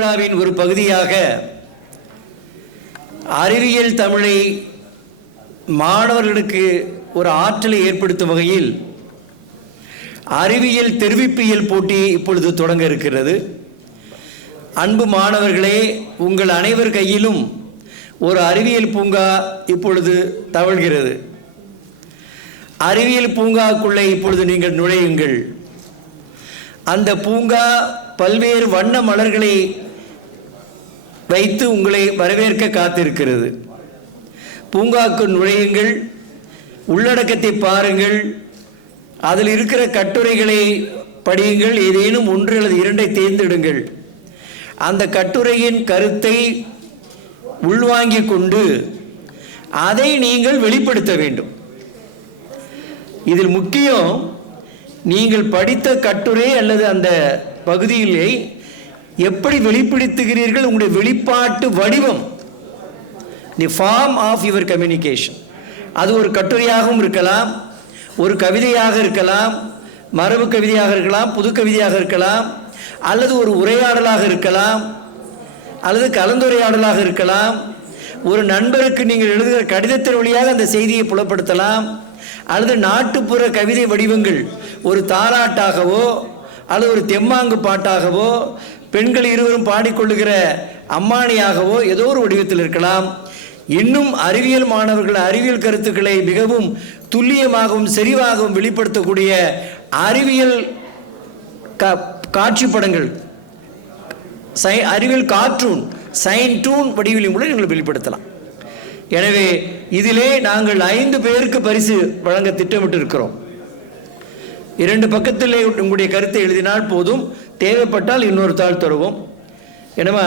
திருவிழாவின் ஒரு பகுதியாக அறிவியல் தமிழை மாணவர்களுக்கு ஒரு ஆற்றலை ஏற்படுத்தும் வகையில் அறிவியல் தெரிவிப்பியல் போட்டி இப்பொழுது தொடங்க இருக்கிறது. அன்பு மாணவர்களே, உங்கள் அனைவர் கையிலும் ஒரு அறிவியல் பூங்கா இப்பொழுது தவழ்கிறது. அறிவியல் பூங்காக்குள்ளே இப்பொழுது நீங்கள் நுழையுங்கள். அந்த பூங்கா பல்வேறு வண்ண மலர்களை வைத்து உங்களை வரவேற்க காத்திருக்கிறது. பூங்காக்கு நுழையுங்கள், உள்ளடக்கத்தை பாருங்கள், அதில் இருக்கிற கட்டுரைகளை படியுங்கள். ஏதேனும் ஒன்று அல்லது இரண்டை தேர்ந்தெடுங்கள். அந்த கட்டுரையின் கருத்தை உள்வாங்கிக் கொண்டு அதை நீங்கள் வெளிப்படுத்த வேண்டும். இதில் முக்கியம், நீங்கள் படித்த கட்டுரை அல்லது அந்த பகுதியிலே எப்படி வெளிப்படுத்துகிறீர்கள், உங்களுடைய வெளிப்பாட்டு வடிவம், the form of your communication. அது ஒரு கட்டுரையாகவும் இருக்கலாம், ஒரு கவிதையாக இருக்கலாம், மரபு கவிதையாக இருக்கலாம், புது கவிதையாக இருக்கலாம், அல்லது ஒரு உரையாடலாக இருக்கலாம், அல்லது கலந்துரையாடலாக இருக்கலாம். ஒரு நண்பருக்கு நீங்கள் எழுதுகிற கடிதத்தின் வழியாக அந்த செய்தியை புலப்படுத்தலாம். அல்லது நாட்டுப்புற கவிதை வடிவங்கள், ஒரு தாலாட்டாகவோ அல்லது ஒரு தெம்மாங்கு பாட்டாகவோ, பெண்கள் இருவரும் பாடிக்கொள்ளுகிற அம்மானியாகவோ ஏதோ ஒரு வடிவத்தில் இருக்கலாம். இன்னும் அறிவியல் மாணவர்கள் அறிவியல் கருத்துக்களை மிகவும் துல்லியமாகவும் செறிவாகவும் வெளிப்படுத்தக்கூடிய அறிவியல் காட்சி படங்கள், அறிவியல் கார்ட்டூன், சயின்டூன் வடிவிலும் கூட நீங்கள் வெளிப்படுத்தலாம். எனவே இதிலே நாங்கள் 5 பேருக்கு பரிசு வழங்க திட்டமிட்டு இருக்கிறோம். 2 பக்கத்திலே உங்களுடைய கருத்தை எழுதினால் போதும், தேவைப்பட்டால் இன்னொரு தாள் தருவோம். எனவே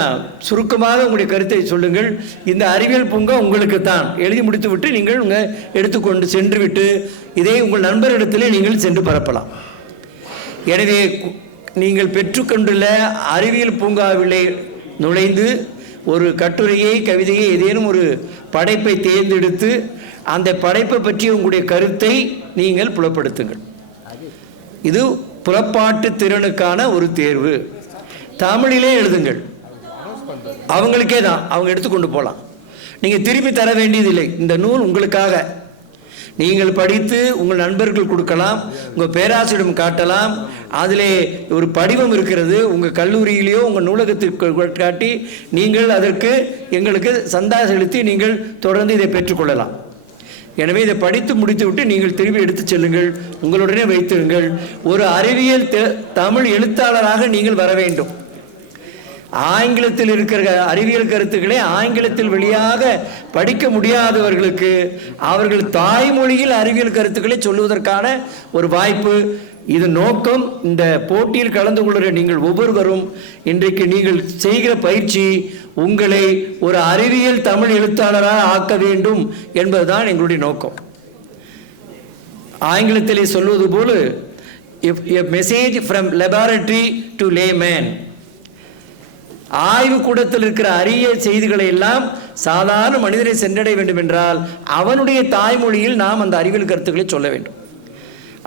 சுருக்கமாக உங்களுடைய கருத்தை சொல்லுங்கள். இந்த அறிவியல் பூங்கா உங்களுக்கு தான். எழுதி முடித்து விட்டு நீங்கள் எடுத்துக்கொண்டு சென்று விட்டு இதை உங்கள் நண்பரிடத்திலே நீங்கள் சென்று பரப்பலாம். எனவே நீங்கள் பெற்றுக்கொண்டுள்ள அறிவியல் பூங்காவிலே நுழைந்து ஒரு கட்டுரையை, கவிதையை, ஏதேனும் ஒரு படைப்பை தேர்ந்தெடுத்து அந்த படைப்பை பற்றிய உங்களுடைய கருத்தை நீங்கள் புலப்படுத்துங்கள். இது புலப்பாட்டு திறனுக்கான ஒரு தேர்வு. தமிழிலே எழுதுங்கள். அவங்களுக்கே தான், அவங்க எடுத்துக்கொண்டு போகலாம். நீங்கள் திருப்பி தர வேண்டியதில்லை. இந்த நூல் உங்களுக்காக. நீங்கள் படித்து உங்கள் நண்பர்கள் கொடுக்கலாம், உங்கள் பேராசிரியரிடம் காட்டலாம். அதிலே ஒரு படிவம் இருக்கிறது. உங்கள் கல்லூரியிலேயோ உங்கள் நூலகத்திற்கு காட்டி நீங்கள் அதற்கு எங்களுக்கு சந்தா செலுத்தி நீங்கள் தொடர்ந்து இதை பெற்றுக்கொள்ளலாம். எனவே இதை படித்து முடித்து விட்டு நீங்கள் திரும்பி எடுத்து செல்லுங்கள், உங்களுடனே வைத்திருங்கள். ஒரு அறிவியல் தமிழ் எழுத்தாளராக நீங்கள் வர வேண்டும். ஆங்கிலத்தில் இருக்கிற அறிவியல் கருத்துக்களை ஆங்கிலத்தில் வெளியாக படிக்க முடியாதவர்களுக்கு அவர்கள் தாய்மொழியில் அறிவியல் கருத்துக்களை சொல்லுவதற்கான ஒரு வாய்ப்பு. இது நோக்கம். இந்த போட்டியில் கலந்து கொள்கிற நீங்கள் ஒவ்வொருவரும் இன்றைக்கு நீங்கள் செய்கிற பயிற்சி உங்களை ஒரு அறிவியல் தமிழ் எழுத்தாளராக ஆக்க வேண்டும் என்பதுதான் எங்களுடைய நோக்கம். ஆங்கிலத்திலே சொல்வது போல a message from laboratory to layman. ஆய்வு கூடத்தில் இருக்கிற அரிய செய்திகளை எல்லாம் சாதாரண மனிதனை சென்றடைய வேண்டும் என்றால் அவனுடைய தாய்மொழியில் நாம் அந்த அறிவியல் கருத்துக்களை சொல்ல வேண்டும்.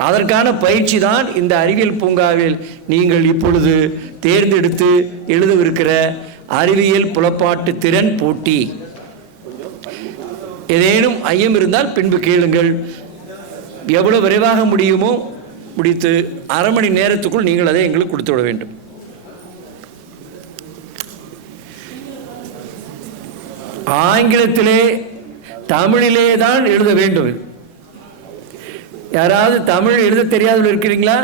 அதற்கான பயிற்சி தான் இந்த அறிவியல் பூங்காவில் நீங்கள் இப்பொழுது தேர்ந்தெடுத்து எழுதவிருக்கிற அறிவியல் புலப்பாட்டு திறன் போட்டி. ஏதேனும் ஐயம் இருந்தால் பின்பு கேளுங்கள். எவ்வளவு விரைவாக முடியுமோ முடித்து அரை மணி நேரத்துக்குள் நீங்கள் அதை எங்களுக்கு கொடுத்து விட வேண்டும். ஆங்கிலத்திலே தமிழிலே தான் எழுத வேண்டும். யாராவது தமிழ் எழுத தெரியாதவர்கள் இருக்கிறீங்களா?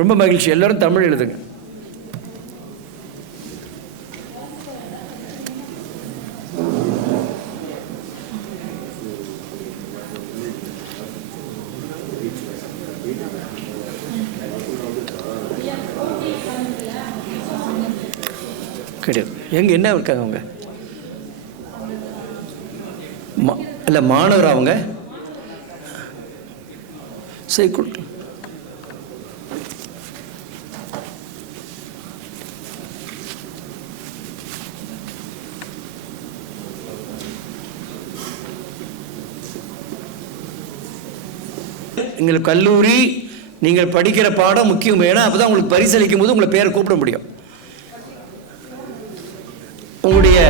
ரொம்ப மகிழ்ச்சி, எல்லாரும் தமிழ் எழுதுங்க. கிடையாது. எங்க என்ன இருக்காங்க அவங்க? இல்லை மாணவர் அவங்க. சரி, எங்கள் கல்லூரி நீங்கள் படிக்கிற பாடம் முக்கியம். ஏன்னா அப்போ தான் உங்களுக்கு பரிசளிக்கும் போது உங்களை பேரை கூப்பிட முடியும். உங்களுடைய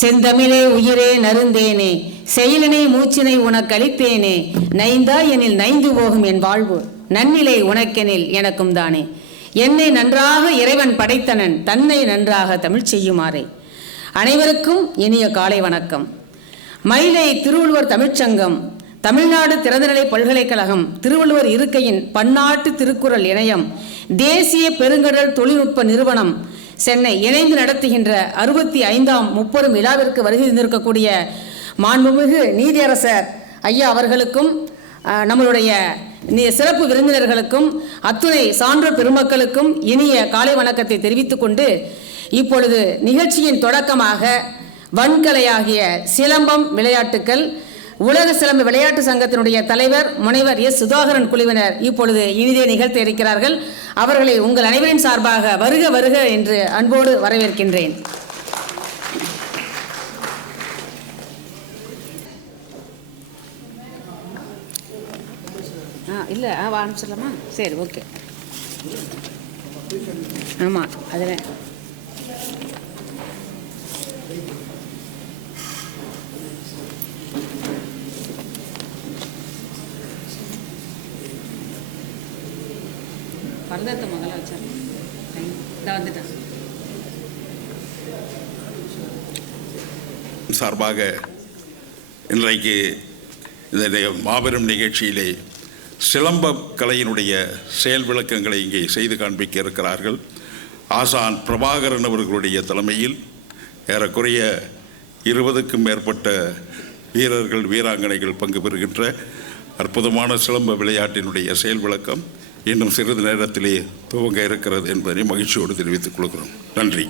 செந்தமிழே உயிரே நருந்தேனே, செயலினை மூச்சினை உனக்களித்தேனே, நைந்தா எனில் நைந்து போகும் என் வாழ்வு, நன்னிலை உனக்கெனில் எனக்கும் தானே. என்னை நன்றாக இறைவன் படைத்தனன், தன்னை நன்றாக தமிழ் செய்யுமாறே. அனைவருக்கும் இனிய காலை வணக்கம். மயிலை திருவள்ளுவர் தமிழ்ச்சங்கம், தமிழ்நாடு திறந்தநிலை பல்கலைக்கழகம், திருவள்ளுவர் இருக்கையின் பன்னாட்டு திருக்குறள் இணையம், தேசிய பெருங்கடல் தொழில்நுட்ப நிறுவனம் சென்னை இணைந்து நடத்துகின்ற 65ஆம் முப்பெரும் விழாவிற்கு வருகை தந்திருக்கக்கூடிய மாண்புமிகு நீதியரசர் ஐயா அவர்களுக்கும் நம்மளுடைய சிறப்பு விருந்தினர்களுக்கும் அத்துணை சான்ற பெருமக்களுக்கும் இனிய காலை வணக்கத்தை தெரிவித்துக் கொண்டு, இப்பொழுது நிகழ்ச்சியின் தொடக்கமாக வன்கலையாகிய சிலம்பம் விளையாட்டுக்கள் உலக சிலம்ப விளையாட்டு சங்கத்தினுடைய தலைவர் முனைவர் எஸ் சுதாகரன் குழுவினர் இப்பொழுது இனிதே நிகழ்த்த இருக்கிறார்கள். அவர்களை உங்கள் அனைவரின் சார்பாக வருக வருக என்று அன்போடு வரவேற்கின்றேன். இல்லை ஆரம்பிச்சிடலாமா? சரி, ஓகே. ஆமாம், அதில் பரதத்தை முதல்ல வச்சார். வந்துட்டேன். சார்பாக இன்றைக்கு இந்த மாபெரும் நிகழ்ச்சியிலே சிலம்ப கலையினுடைய செயல் விளக்கங்களை இங்கே செய்து காண்பிக்க இருக்கிறார்கள். ஆசான் பிரபாகரன் அவர்களுடைய தலைமையில் ஏறக்குறைய 20க்கும் மேற்பட்ட வீரர்கள் வீராங்கனைகள் பங்கு பெறுகின்ற அற்புதமான சிலம்ப விளையாட்டினுடைய செயல் விளக்கம் இன்னும் சிறிது நேரத்திலே துவங்க இருக்கிறது என்பதை மகிழ்ச்சியோடு தெரிவித்துக் கொள்கிறோம். நன்றி.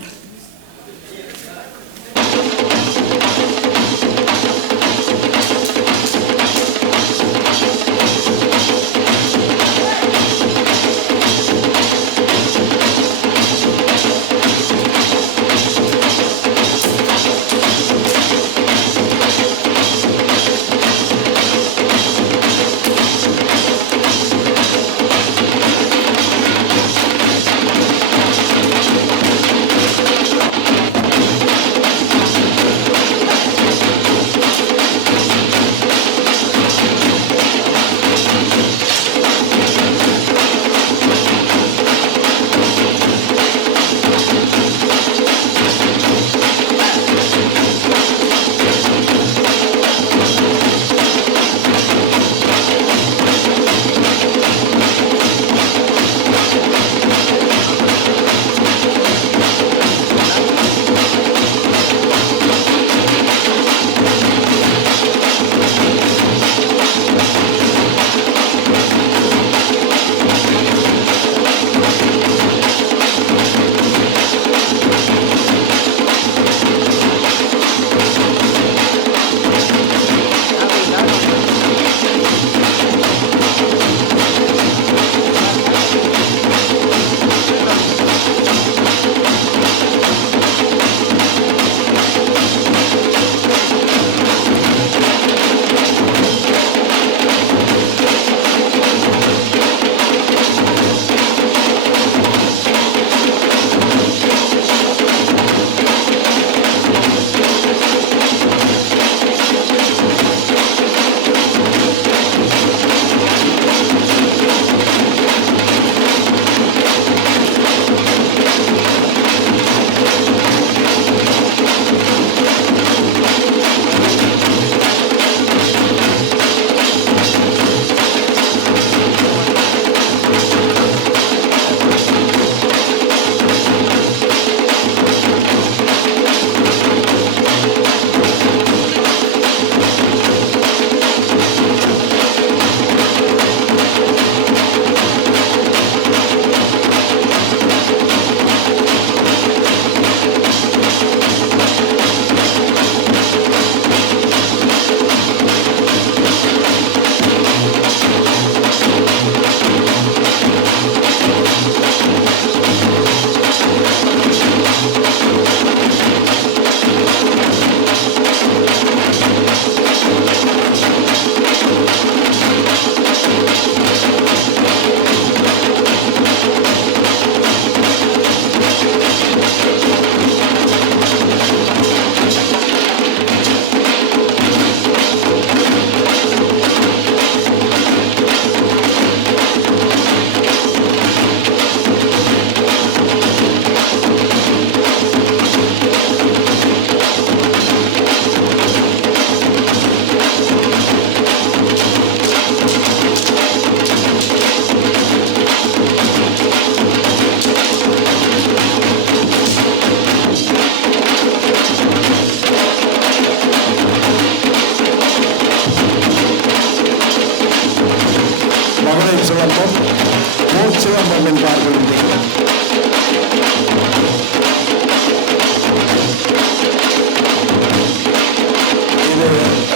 இது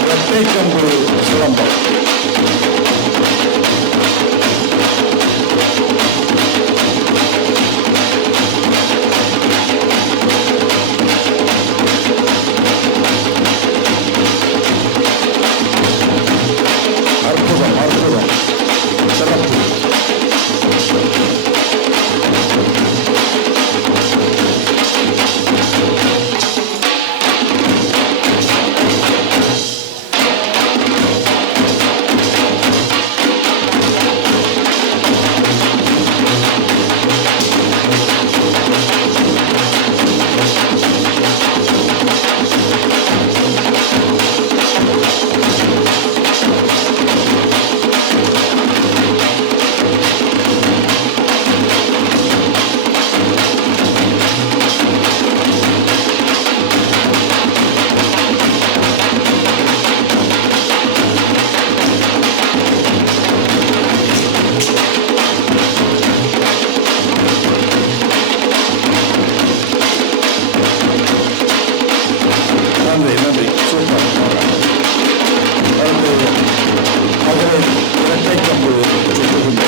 இரட்டை கம்பு சிலம்பம். அற்புதம், அற்புதம், சிறப்பு. நன்றி, நன்றி, சூப்பர். அடுத்து மதுரை இரட்டை கம்பு சுற்றுகின்ற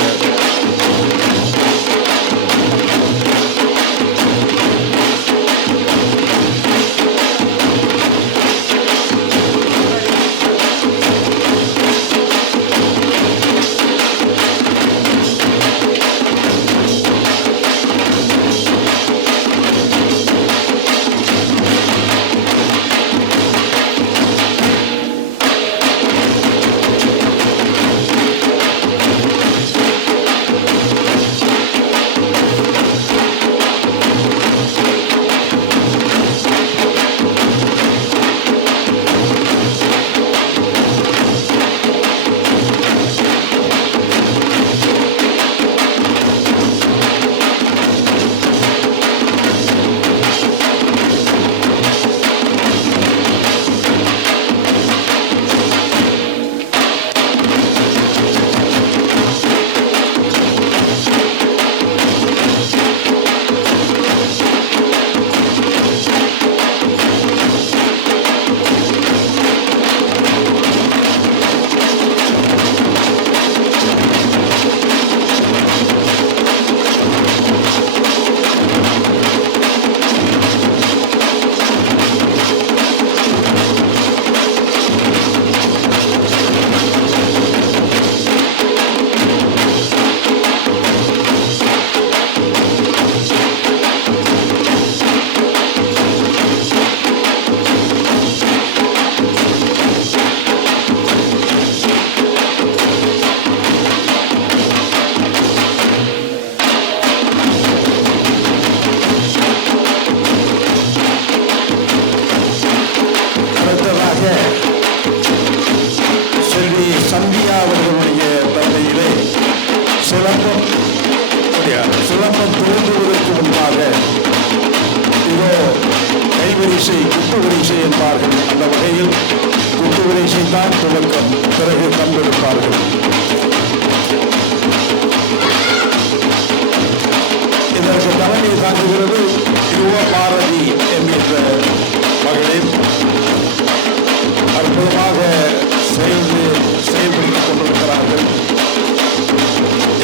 சிலம்பம் தோன்றுவதற்கு முன்பாக இதோ கைவரிசை குத்துவரிசை என்பார்கள். அந்த வகையில் குத்துவரிசை தான் துவக்கம், பிறகு கண்டெடுப்பார்கள். இதற்கு தலைமை தாங்குகிறது யுவ பாரதி என்கின்ற மகளிர். அற்புதமாக செயல்படுத்திக் கொண்டிருக்கிறார்கள்.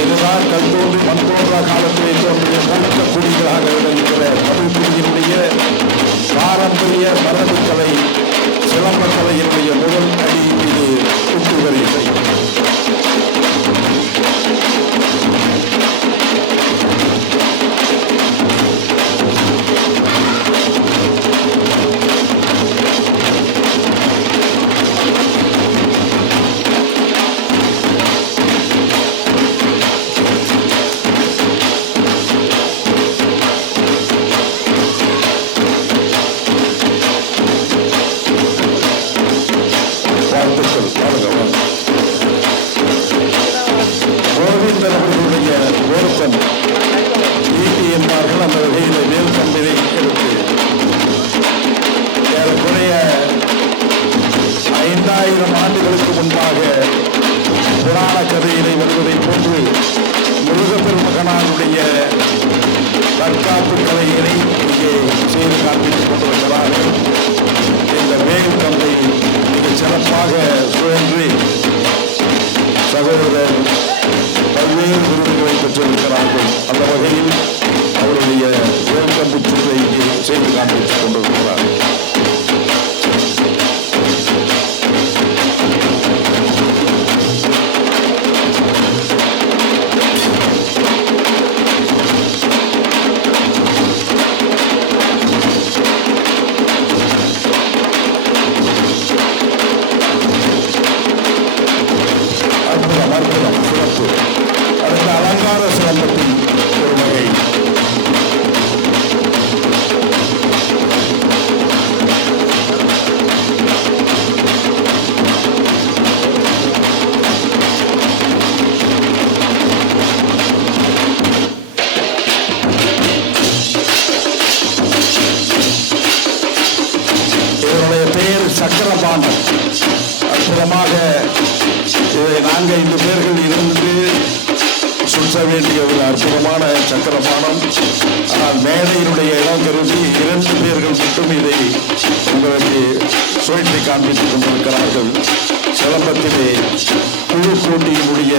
இதுதான் கல் தோன்றி மண் தோன்றா காலத்திலே தோன்றிய மூத்த குடிகளாக இருக்கிற தமிழ் குடியினுடைய பாரம்பரிய மரபுக்கலை சிலம்பக்கலையினுடைய முதல் அடி இது குத்துவரிசை. மண்பாண்டம். அற்புதமாக இதை 4-5 பேர்கள் இருந்து சுற்ற வேண்டிய ஒரு அற்புதமான சக்கரபானம். ஆனால் மேடையினுடைய இடம் கருதி 2 பேர்கள் மட்டும் இதை உங்களுக்கு சுழற்றி காண்பித்துக் கொண்டிருக்கிறார்கள். சிலம்பத்திலே குழு போட்டியினுடைய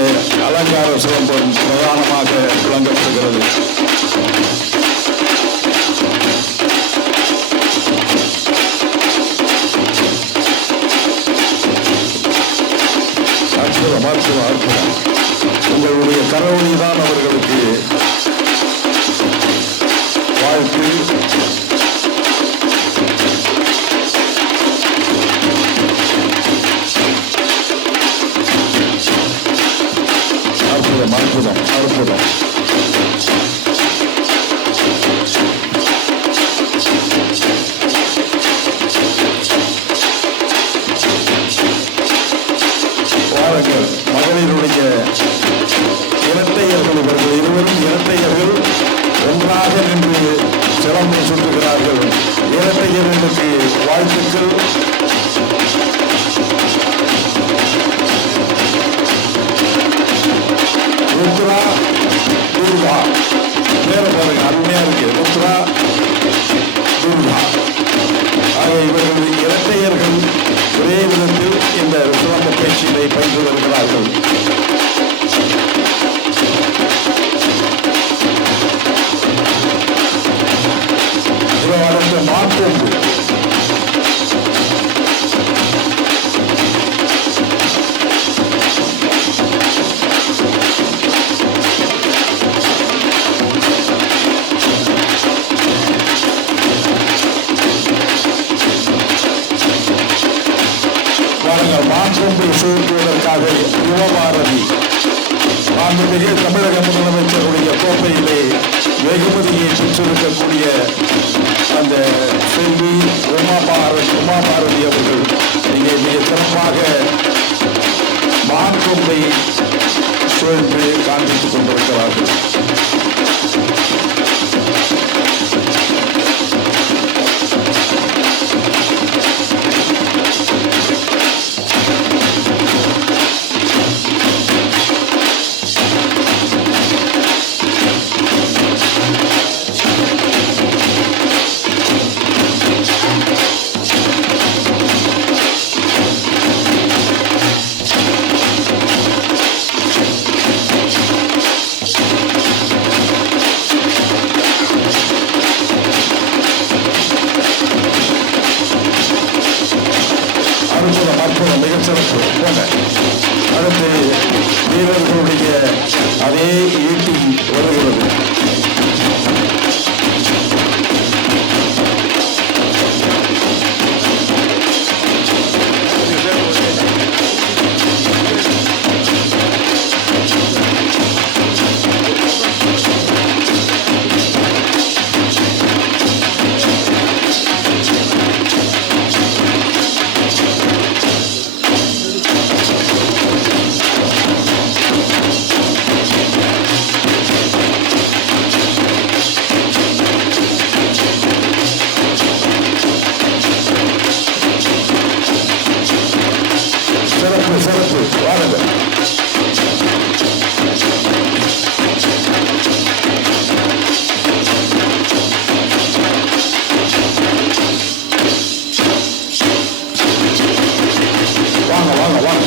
அலங்கார சிலம்பம் பிரதானமாக விளங்கப்படுகிறது. அற்புதம் அற்புதம் அற்புதம். உங்களுடைய கரவொலி தான் அவர்களுக்கு வாழ்த்து. அற்புதம் அற்புதம் அற்புதம். வாருங்கள், மகளிருடைய இரட்டையர்கள் இவர்கள் இருவரும் இரட்டையர்கள் ஒன்றாக நின்று சிலம்பம் சுற்றுகிறார்கள். இரட்டையர்களுக்கு வாழ்த்துக்கள். ருத்ரா துர்கா பேர பாருங்க, அருமையா இருக்கு. ருத்ரா துர்கா ஆக இவர்கள் இரட்டையர்கள் ஒரே விதத்தில் இந்த சிலம்ப பயிற்சியை பயின்று வருகிறார்கள். அடுத்த மாற்றொன்று மாற்றொன்று சூழ்த்துவதற்காக யுவபாரதி மாண்புமிகு தமிழக முதலமைச்சருடைய கோப்பையிலே வெகுமதியை பெற்றிருக்கக்கூடிய அந்த செல்வி உமாபாரதி அவர்கள் இங்கே மிக சிறப்பாக மாற்றொன்றை சூழ்ந்து காண்பித்துக் கொண்டிருக்கிறார்கள். அற்புதம் மிகச்சிறப்பு. அடுத்து வீரர்களுடைய அதே ஈட்டி வருகிறது. சிறப்பு வாருங்கள். வாங்க வாங்க வாங்க.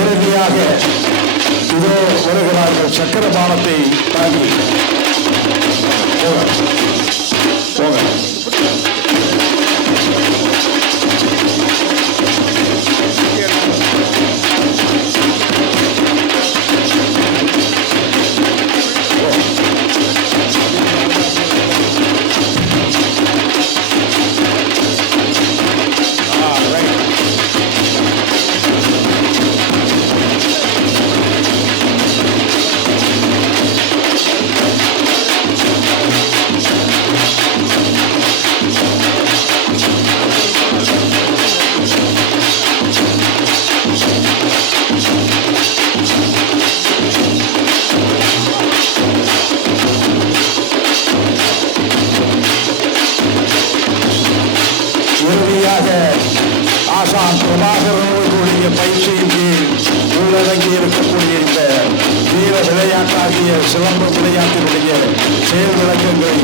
இறுதியாக இதோ வருகிறார்கள் சக்கரபாணத்தை தாங்கி. போங்க பயிற்சியின் கீழ் உள்ளடங்கி இருக்கக்கூடிய இந்த வீர விளையாட்டாகிய சிலம்ப விளையாட்டினுடைய செயல் விளக்கங்களை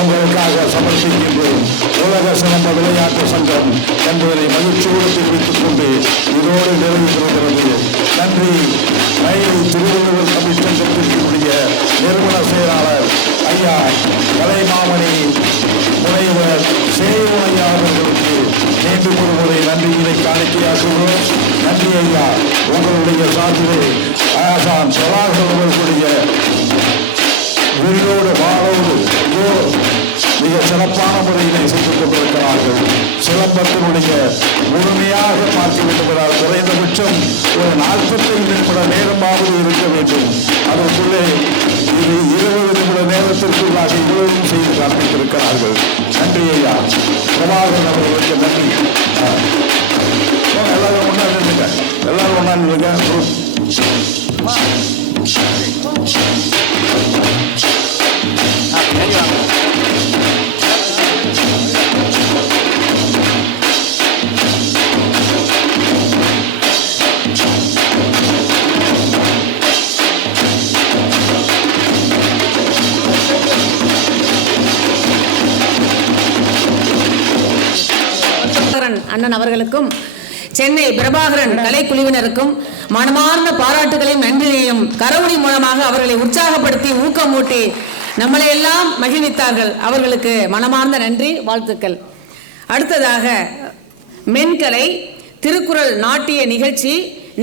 உங்களுக்காக சமர்ப்பிக்கின்றோம். உலக சிலம்ப விளையாட்டு சங்கம் என்பதை மகிழ்ச்சியோடு தெரிவித்துக் கொண்டு இதோடு நிறைவு பெறுகிறது. நன்றி. மயில் திருவள்ளுவர் தமிழ்ச்சங்கத்திற்குரிய நிறுவன செயலாளர் ஐயா கலைமாமணி முனைவர் சேயுமையா அவர்களுக்கு மீண்டும் ஒரு முறை நன்றியினை காணிக்கையாக்குகிறோம். நன்றி ஐயா. உங்களுடைய சார்பிலே ஆசான் சவால்கள் அவர்களுடைய வில்லோடு வாழோடு மிக சிறப்பான முறையினை செய்து கொண்டிருக்கிறார்கள். சிலம்பத்தினுடைய முழுமையாக பார்க்க வேண்டும் என்றால் குறைந்தபட்சம் ஒரு 45 நிமிட நேரமாவது இருக்க வேண்டும். அதற்குள்ளே இது 20 நிமிட நேரத்திற்குள்ளாக இவ்வளவும் செய்து காண்பித்திருக்கிறார்கள். நன்றி ஐயா. பிரபாகரன் அவர்களுக்கு நன்றி. எல்லாரும் ஒன்றா நின்றுங்க. எல்லாரும் ஒன்றா நின்றுங்க. அண்ணன் அவர்களுக்கும் சென்னை பிரபாகரன் கலைக்குழுவினருக்கும் மனமார்ந்த பாராட்டுகளையும் நன்றியையும் கரவொலி மூலமாக அவர்களை உற்சாகப்படுத்தி ஊக்கமூட்டி நம்மளை எல்லாம் மகிழ்வித்தார்கள். அவர்களுக்கு மனமார்ந்த நன்றி, வாழ்த்துக்கள். அடுத்ததாக மென்கலை திருக்குறள் நாட்டிய நிகழ்ச்சி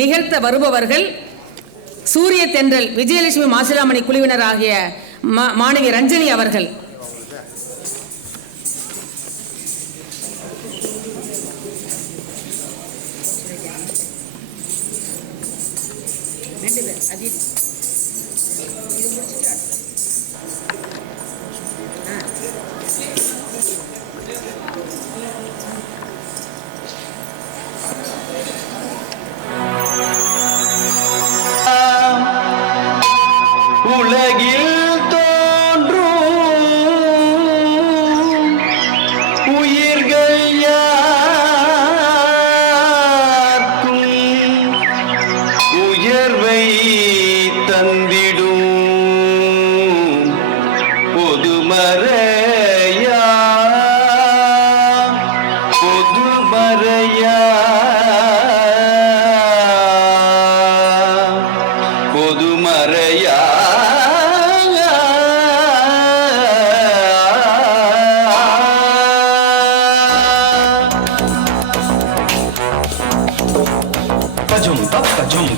நிகழ்த்த வருபவர்கள் சூரிய தென்றல் விஜயலட்சுமி மாசிலாமணி குழுவினர் ஆகிய மாணவி ரஞ்சனி அவர்கள். உலகில் தோன்றும் உயிர்கள் யார்க்கும் உயர்வை தந்திடும் பொதுமறையா பொதுமறையா பொதுமறையா tajum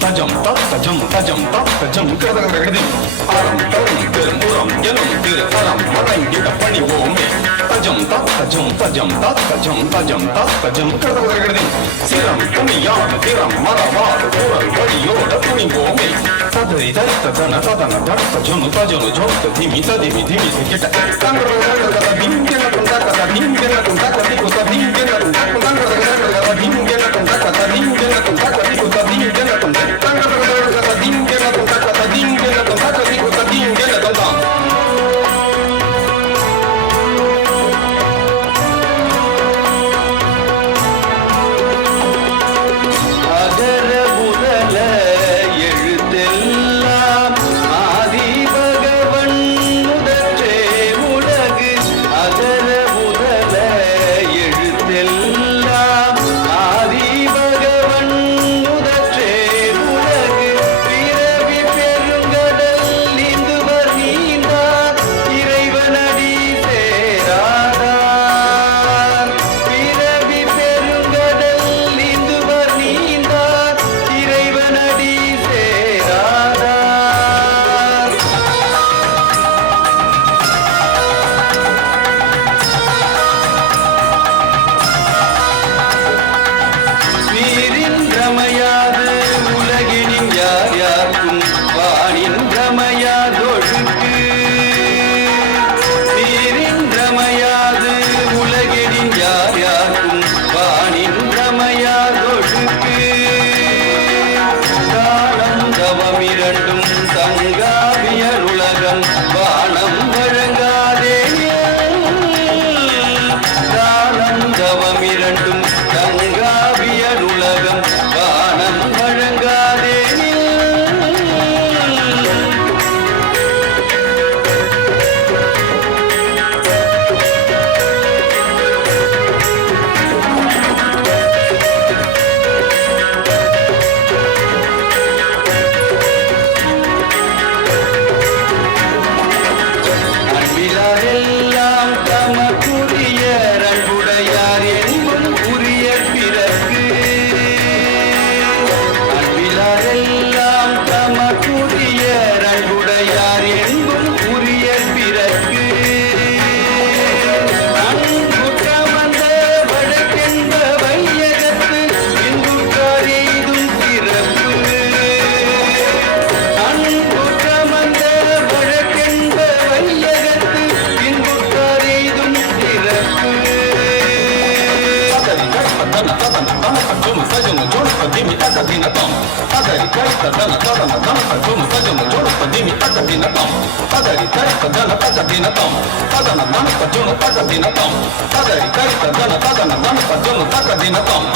tajum tajum tajum tajum கடகடகடதி ஆரம் தரும் திருமுறம் எனும் திரு அறம் வழங்கிட பணிவோமே tajum tajum tajum tajum tajum tajum கடகடகடதி சிரம் துணியான திறம் மரபாடு குரல் வழியோட துணிவோமே ததரி தரித்த தன ததன தர்த்த ஜொனு தஜொனு ஜொத்த திமி ததிமி திமி கிட்ட கங்கடகடகட திங்கென குண்டகட திங்கென குண்டகட திகுத திங்கென குண்டகட கங்கடகடகட திங்கென குண்டகட திங்கென குண்டகட திகுத திங்கென குண்டகட கங்கடகடகட திங்கென குண்டகட திங்கென குண்டகட திகுத திங்கென குண்டகட தவமிரண்டும் தங்காவியருலகம் வானம் dana pajum sajum jona padimi takadina tam tadari kaita dana pajum sajum jona padimi takadina tam tadari kaita dana takadina tam tadana dana pajum takadina tam tadari kaita dana pajum takadina tam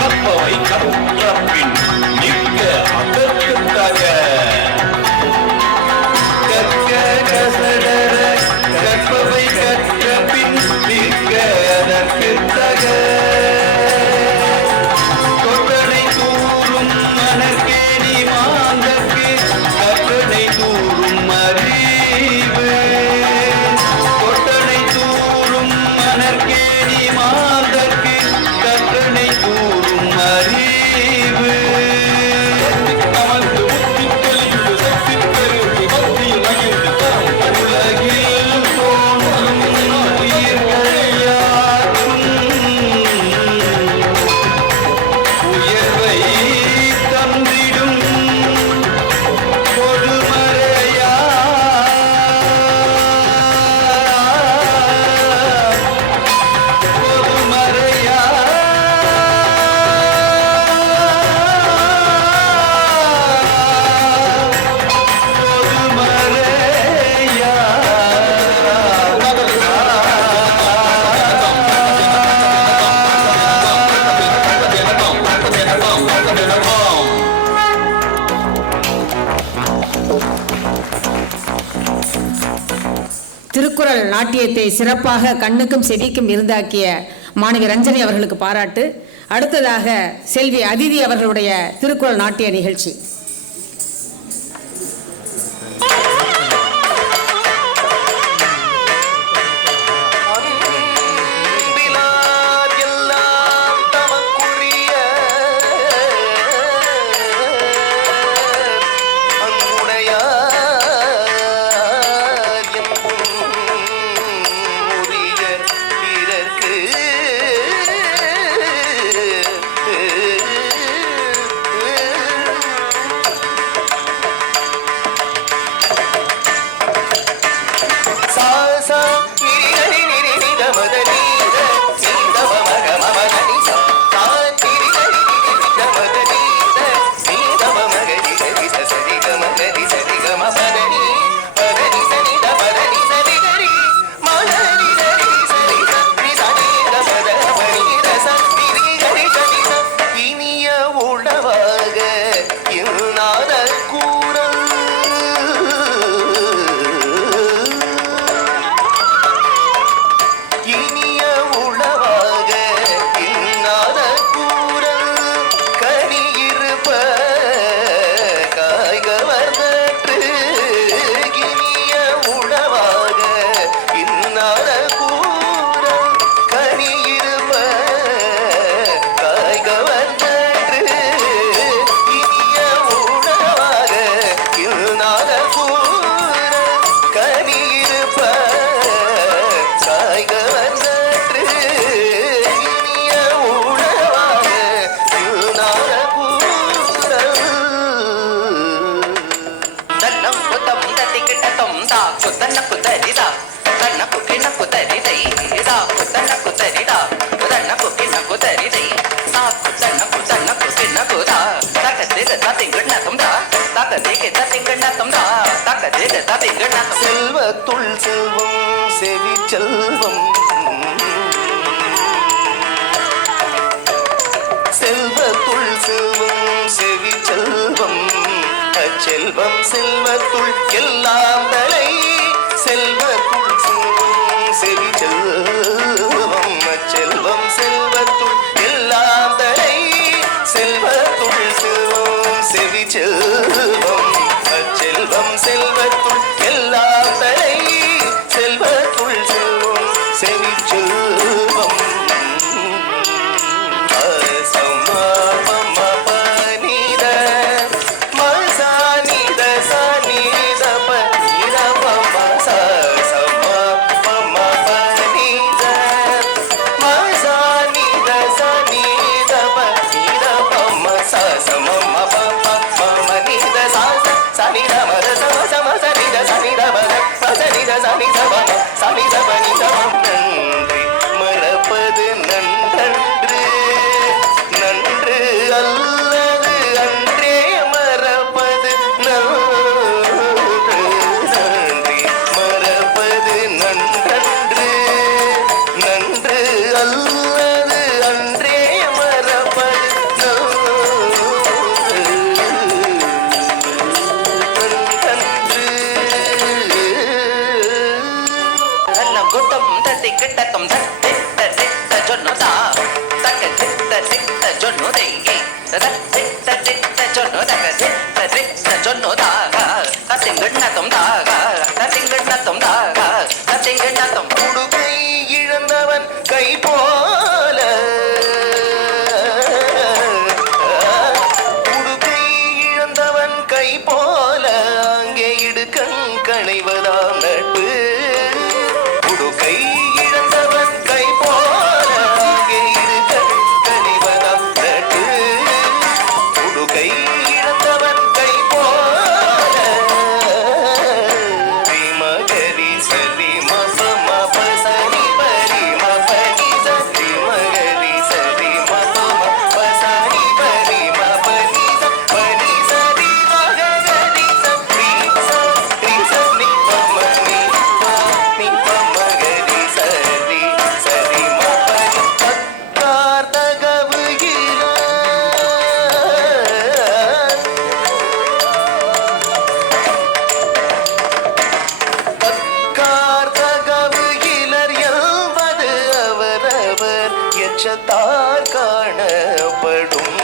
கப்பவை கற்ற பின் நிற்க அதற்குத்தாக கற்க கசடர கற்பவை கற்ற பின் நிற்க அதற்குத்தாக கொட்டனை தூரும் மணற்கேணி மாந்தற்கு கற்றனை தூரும் அறிவு கொட்டனை தூரும் மணற்கேணி மாந்தற்கு கற்றனை கூறும் அறிவு அமர்ந்து முத்தி தெளிந்து சக்தி பெருகி பக்தியில் மகிழ்ந்து தரும் உலகில் தோன்றும் உயிர்கள் யாரும் உயர்வை தந்திடும் பொதுமறையா திருக்குறள் நாட்டியத்தை சிறப்பாக கண்ணுக்கும் செவிக்கும் விருந்தாக்கிய மாணவி ரஞ்சனி அவர்களுக்கு பாராட்டு. அடுத்ததாக செல்வி அதிதி அவர்களுடைய திருக்குறள் நாட்டிய நிகழ்ச்சி. செல்வத்துள் செல்வம் செவி செல்வம் செல்வத்துள் செல்வம் செவி செல்வம் அச்செல்வம் செல்வத்துள் எல்லாம் தலை செல்வத்துள் செல்வம் செவி செல்வம் அச்செல்வம் செல்வத்துள் எல்லாம் தலை செல்வத்துள் செல்வம் செவி செல்வம் அச்செல்வம் செல்வத்துள் எல்லாம் தலை செல்வத்துள் செல்வம் செவி செல்வம் சம திக்கிட்டக்கம் திட்ட திட்ட சொன்னதா தக்க திட்ட திட்ட சொன்னதை திட்ட திட்ட சொன்னதக திட்ட திட்ட சொன்னதாக தத்திங்கண்ணத்தம் தாக தத்திங்கண்ணத்தம் தாக தத்திங்கண்ணத்தம் உடுகை இழந்தவன் கை போல உடுகை இழந்தவன் கை போல அங்கே இடுக்கண் களைவதாம் நட்பு உடுகை இழந்தவன் கை போல அங்கே இடுக்கண் களைவதாம் நட்பு உடுகை இழந்தவன் கை போல மகரி சரி மப மப சரி பரி மபரி சரி மகரி சரி மப மப சரி பரி மபரி பரி சரி மகரி சரி சரி சரி பமனி பமனி பமகரி சரி சரி மபரி கார்த்தகவுகிரா கார்த்தகவுகிலர் என்பது அவரவர் எச்சத்தார் காணப்படும்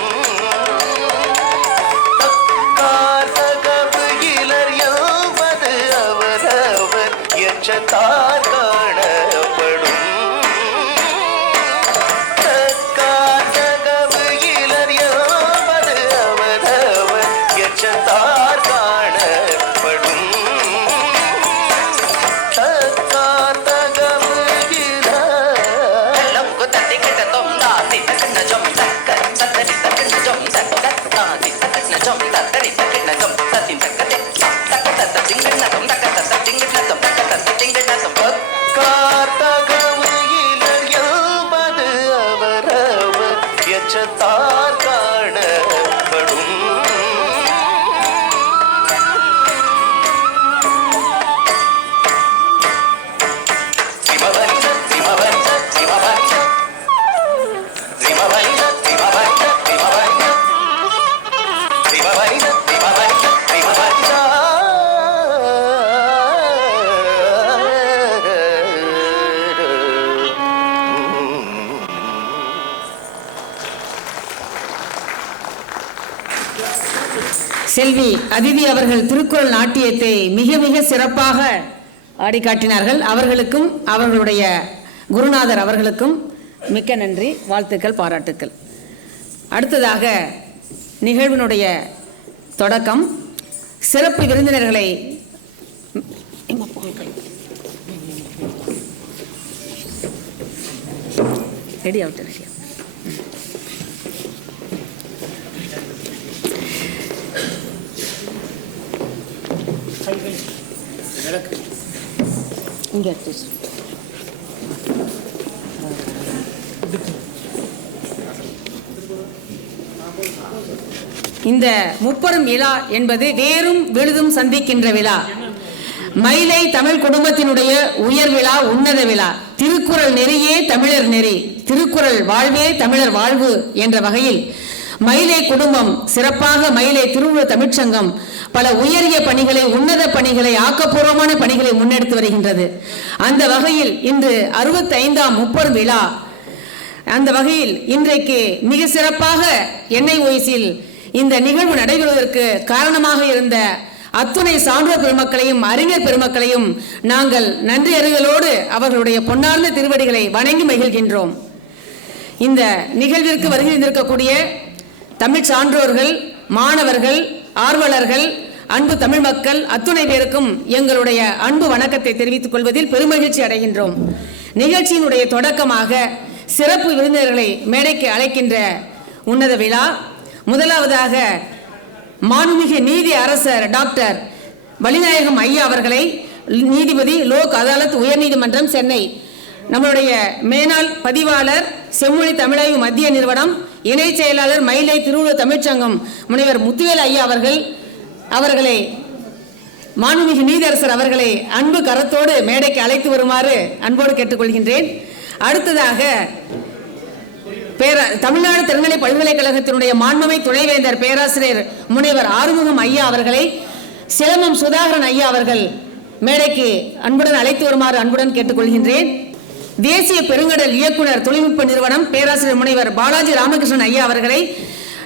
கார்த்தகவுகிலர் என்பது அவரவர் எச்சத்தார் காணப்படும் கார்த்தகவுகிலர் என்பது அவரவர் எச்சத்தார் காணப்படும் எச்சத்தார் காணப்படும் சிவபரித சிவபரித சிவபரித சிவபரித சிவபரித சிவபரித சிவபரித சிவபரித சிவபரித செல்வி அதிதி அவர்கள் திருக்குறள் நாட்டியத்தை மிக மிக சிறப்பாக ஆடி காட்டினார்கள். அவர்களுக்கும் அவர்களுடைய குருநாதர் அவர்களுக்கும் மிக்க நன்றி, வாழ்த்துக்கள், பாராட்டுக்கள். அடுத்ததாக நிகழ்வினுடைய தொடக்கம். சிறப்பு விருந்தினர்களை ரெடி அவுட் இங்கே இந்த முப்பெரும் விழா என்பது வேறும் விழுதும் சந்திக்கின்ற விழா. மயிலை தமிழ் குடும்பத்தினுடைய உயர் விழா, உன்னத விழா. திருக்குறள் நெறியே தமிழர் நெறி, திருக்குறள் வாழ்வே தமிழர் வாழ்வு என்ற வகையில் மயிலை குடும்பம் சிறப்பாக மயிலை திருவுருவ தமிழ்ச்சங்கம் பல உயரிய பணிகளை, உன்னத பணிகளை, ஆக்கப்பூர்வமான பணிகளை முன்னெடுத்து வருகின்றது. அந்த வகையில் இன்று 65ஆம் முப்பெரும் விழா. அந்த வகையில் இன்றைக்கு மிக சிறப்பாக NIOS-இல் இந்த நிகழ்வு நடைபெறுவதற்கு காரணமாக இருந்த அத்துணை சான்றோர் பெருமக்களையும் அறிஞர் பெருமக்களையும் நாங்கள் நன்றி அறிதலோடு அவர்களுடைய பொன்னார்ந்த திருவடிகளை வணங்கி மகிழ்கின்றோம். இந்த நிகழ்விற்கு வருகை இருந்திருக்கக்கூடிய தமிழ் சான்றோர்கள், மாணவர்கள், ஆர்வலர்கள், அன்பு தமிழ் மக்கள் அத்துணை பேருக்கும் எங்களுடைய அன்பு வணக்கத்தை தெரிவித்துக் கொள்வதில் பெருமகிழ்ச்சி அடைகின்றோம். நிகழ்ச்சியினுடைய தொடக்கமாக சிறப்பு விருந்தினர்களை மேடைக்கு அழைக்கின்ற உன்னத விழா. முதலாவதாக மாண்புமிகு நீதி அரசர் டாக்டர் வலிநாயகம் ஐயா அவர்களை, நீதிபதி லோக் அதாலத் உயர்நீதிமன்றம் சென்னை, நம்மளுடைய மேனாள் பதிவாளர் செம்மொழி தமிழாய்வு மத்திய நிறுவனம், இணை செயலாளர் மயிலை திருவுருவ தமிழ்ச்சங்கம் முனைவர் முத்துவேல் ஐயா அவர்களை மாண்புமிகு நீதியரசர் அவர்களை அன்பு கரத்தோடு மேடைக்கு அழைத்து வருமாறு அன்போடு கேட்டுக்கொள்கின்றேன். அடுத்ததாக தமிழ்நாடு திறன்நிலை பல்கலைக்கழகத்தினுடைய மாண்புமை துணைவேந்தர் பேராசிரியர் முனைவர் ஆறுமுகம் ஐயா அவர்களை சிலம்பம் சுதாகரன் ஐயா அவர்கள் மேடைக்கு அன்புடன் அழைத்து வருமாறு அன்புடன் கேட்டுக்கொள்கின்றேன். தேசிய பெருங்கடல் இயக்குனர் தொழில்நுட்ப நிறுவனம் பேராசிரியர் முனைவர் பாலாஜி ராமகிருஷ்ணன் ஐயா அவர்களை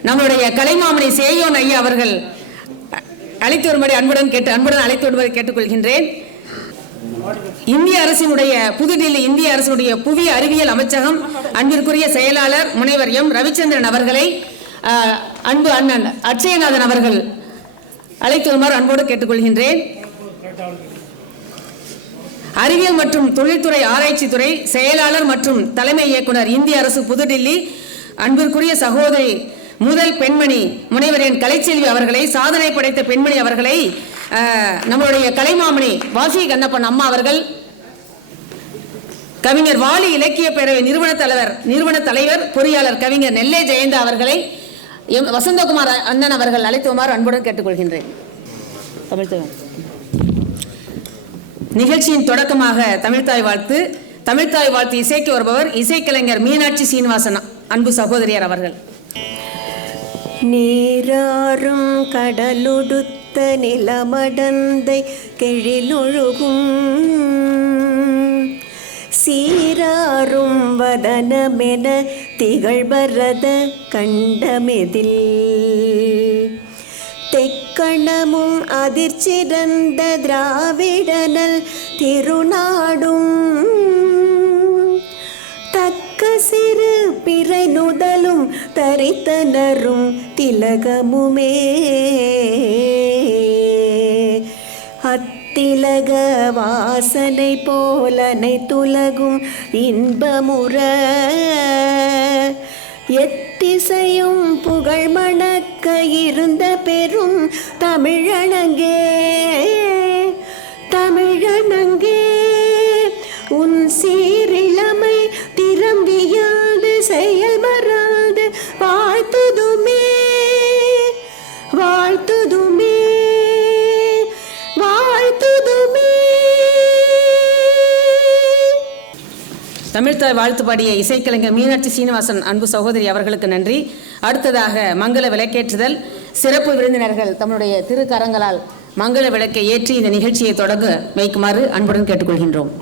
நம்முடைய கலைமாமணி சேயோன் ஐயா அவர்கள் அழைத்து வரும்படி அன்புடன் அழைத்து வரும்படி கேட்டுக்கொள்கின்றேன். இந்திய அரசினுடைய புதுடில்லி இந்திய அரசினுடைய புவி அறிவியல் அமைச்சகம் அன்பிற்குரிய செயலாளர் முனைவர் எம் ரவிச்சந்திரன் அவர்களை அன்பு அண்ணன் அட்சயநாதன் அவர்கள் அழைத்து வருமாறு அன்போடு கேட்டுக்கொள்கின்றேன். அறிவியல் மற்றும் தொழில்துறை ஆராய்ச்சித்துறை செயலாளர் மற்றும் தலைமை இயக்குனர் இந்திய அரசு புதுடில்லி அன்பிற்குரிய சகோதரி முதல் பெண்மணி முனைவர் என் கலைச்செல்வி அவர்களை, சாதனை படைத்த பெண்மணி அவர்களை நம்மளுடைய கலைமாமணி வாசி கண்ணப்பன் அம்மா அவர்கள், கவிஞர் வாலி இலக்கிய பேரவை நிறுவன தலைவர் பொறியாளர் கவிஞர் நெல்லை ஜெயந்தா அவர்களை வசந்தகுமார் அண்ணன் அவர்கள் அழைத்துமாறு அன்புடன் கேட்டுக்கொள்கின்றேன். நிகழ்ச்சியின் தொடக்கமாக தமிழ்த்தாய் வாழ்த்து இசைக்கு வருபவர் இசைக்கலைஞர் மீனாட்சி சீனிவாசன் அன்பு சகோதரியார் அவர்கள். நீராறும் கடலுடுத்த நிலமடந்தை கெழிலொழுகும் சீராறும் வதனமென திகழ்பரத கண்டமெதில் தெக்கணமும் அதிர்ச்சிறந்த திராவிடனல் திருநாடும் தக்க சிறு பிறை நுதலும் தரித்தனரும் திலகமுமே அத்திலக வாசனை போலனை துலகும் இன்பமுற எத்திசையும் புகழ் மணக்க இருந்த பெரும் தமிழனங்கே உன் சீரிழமை திறம்பியாது செயல் மறாது வாழ்த்துதுமே தமிழ்த்தாய் வாழ்த்து பாடிய இசைக்கலைஞர் மீனாட்சி சீனிவாசன் அன்பு சகோதரி அவர்களுக்கு நன்றி. அடுத்ததாக மங்கள விளக்கேற்றுதல். சிறப்பு விருந்தினர்கள் தம்முடைய திருக்கரங்களால் மங்கள விளக்கை ஏற்றி இந்த நிகழ்ச்சியை தொடங்க வைக்குமாறு அன்புடன் கேட்டுக்கொள்கின்றோம்.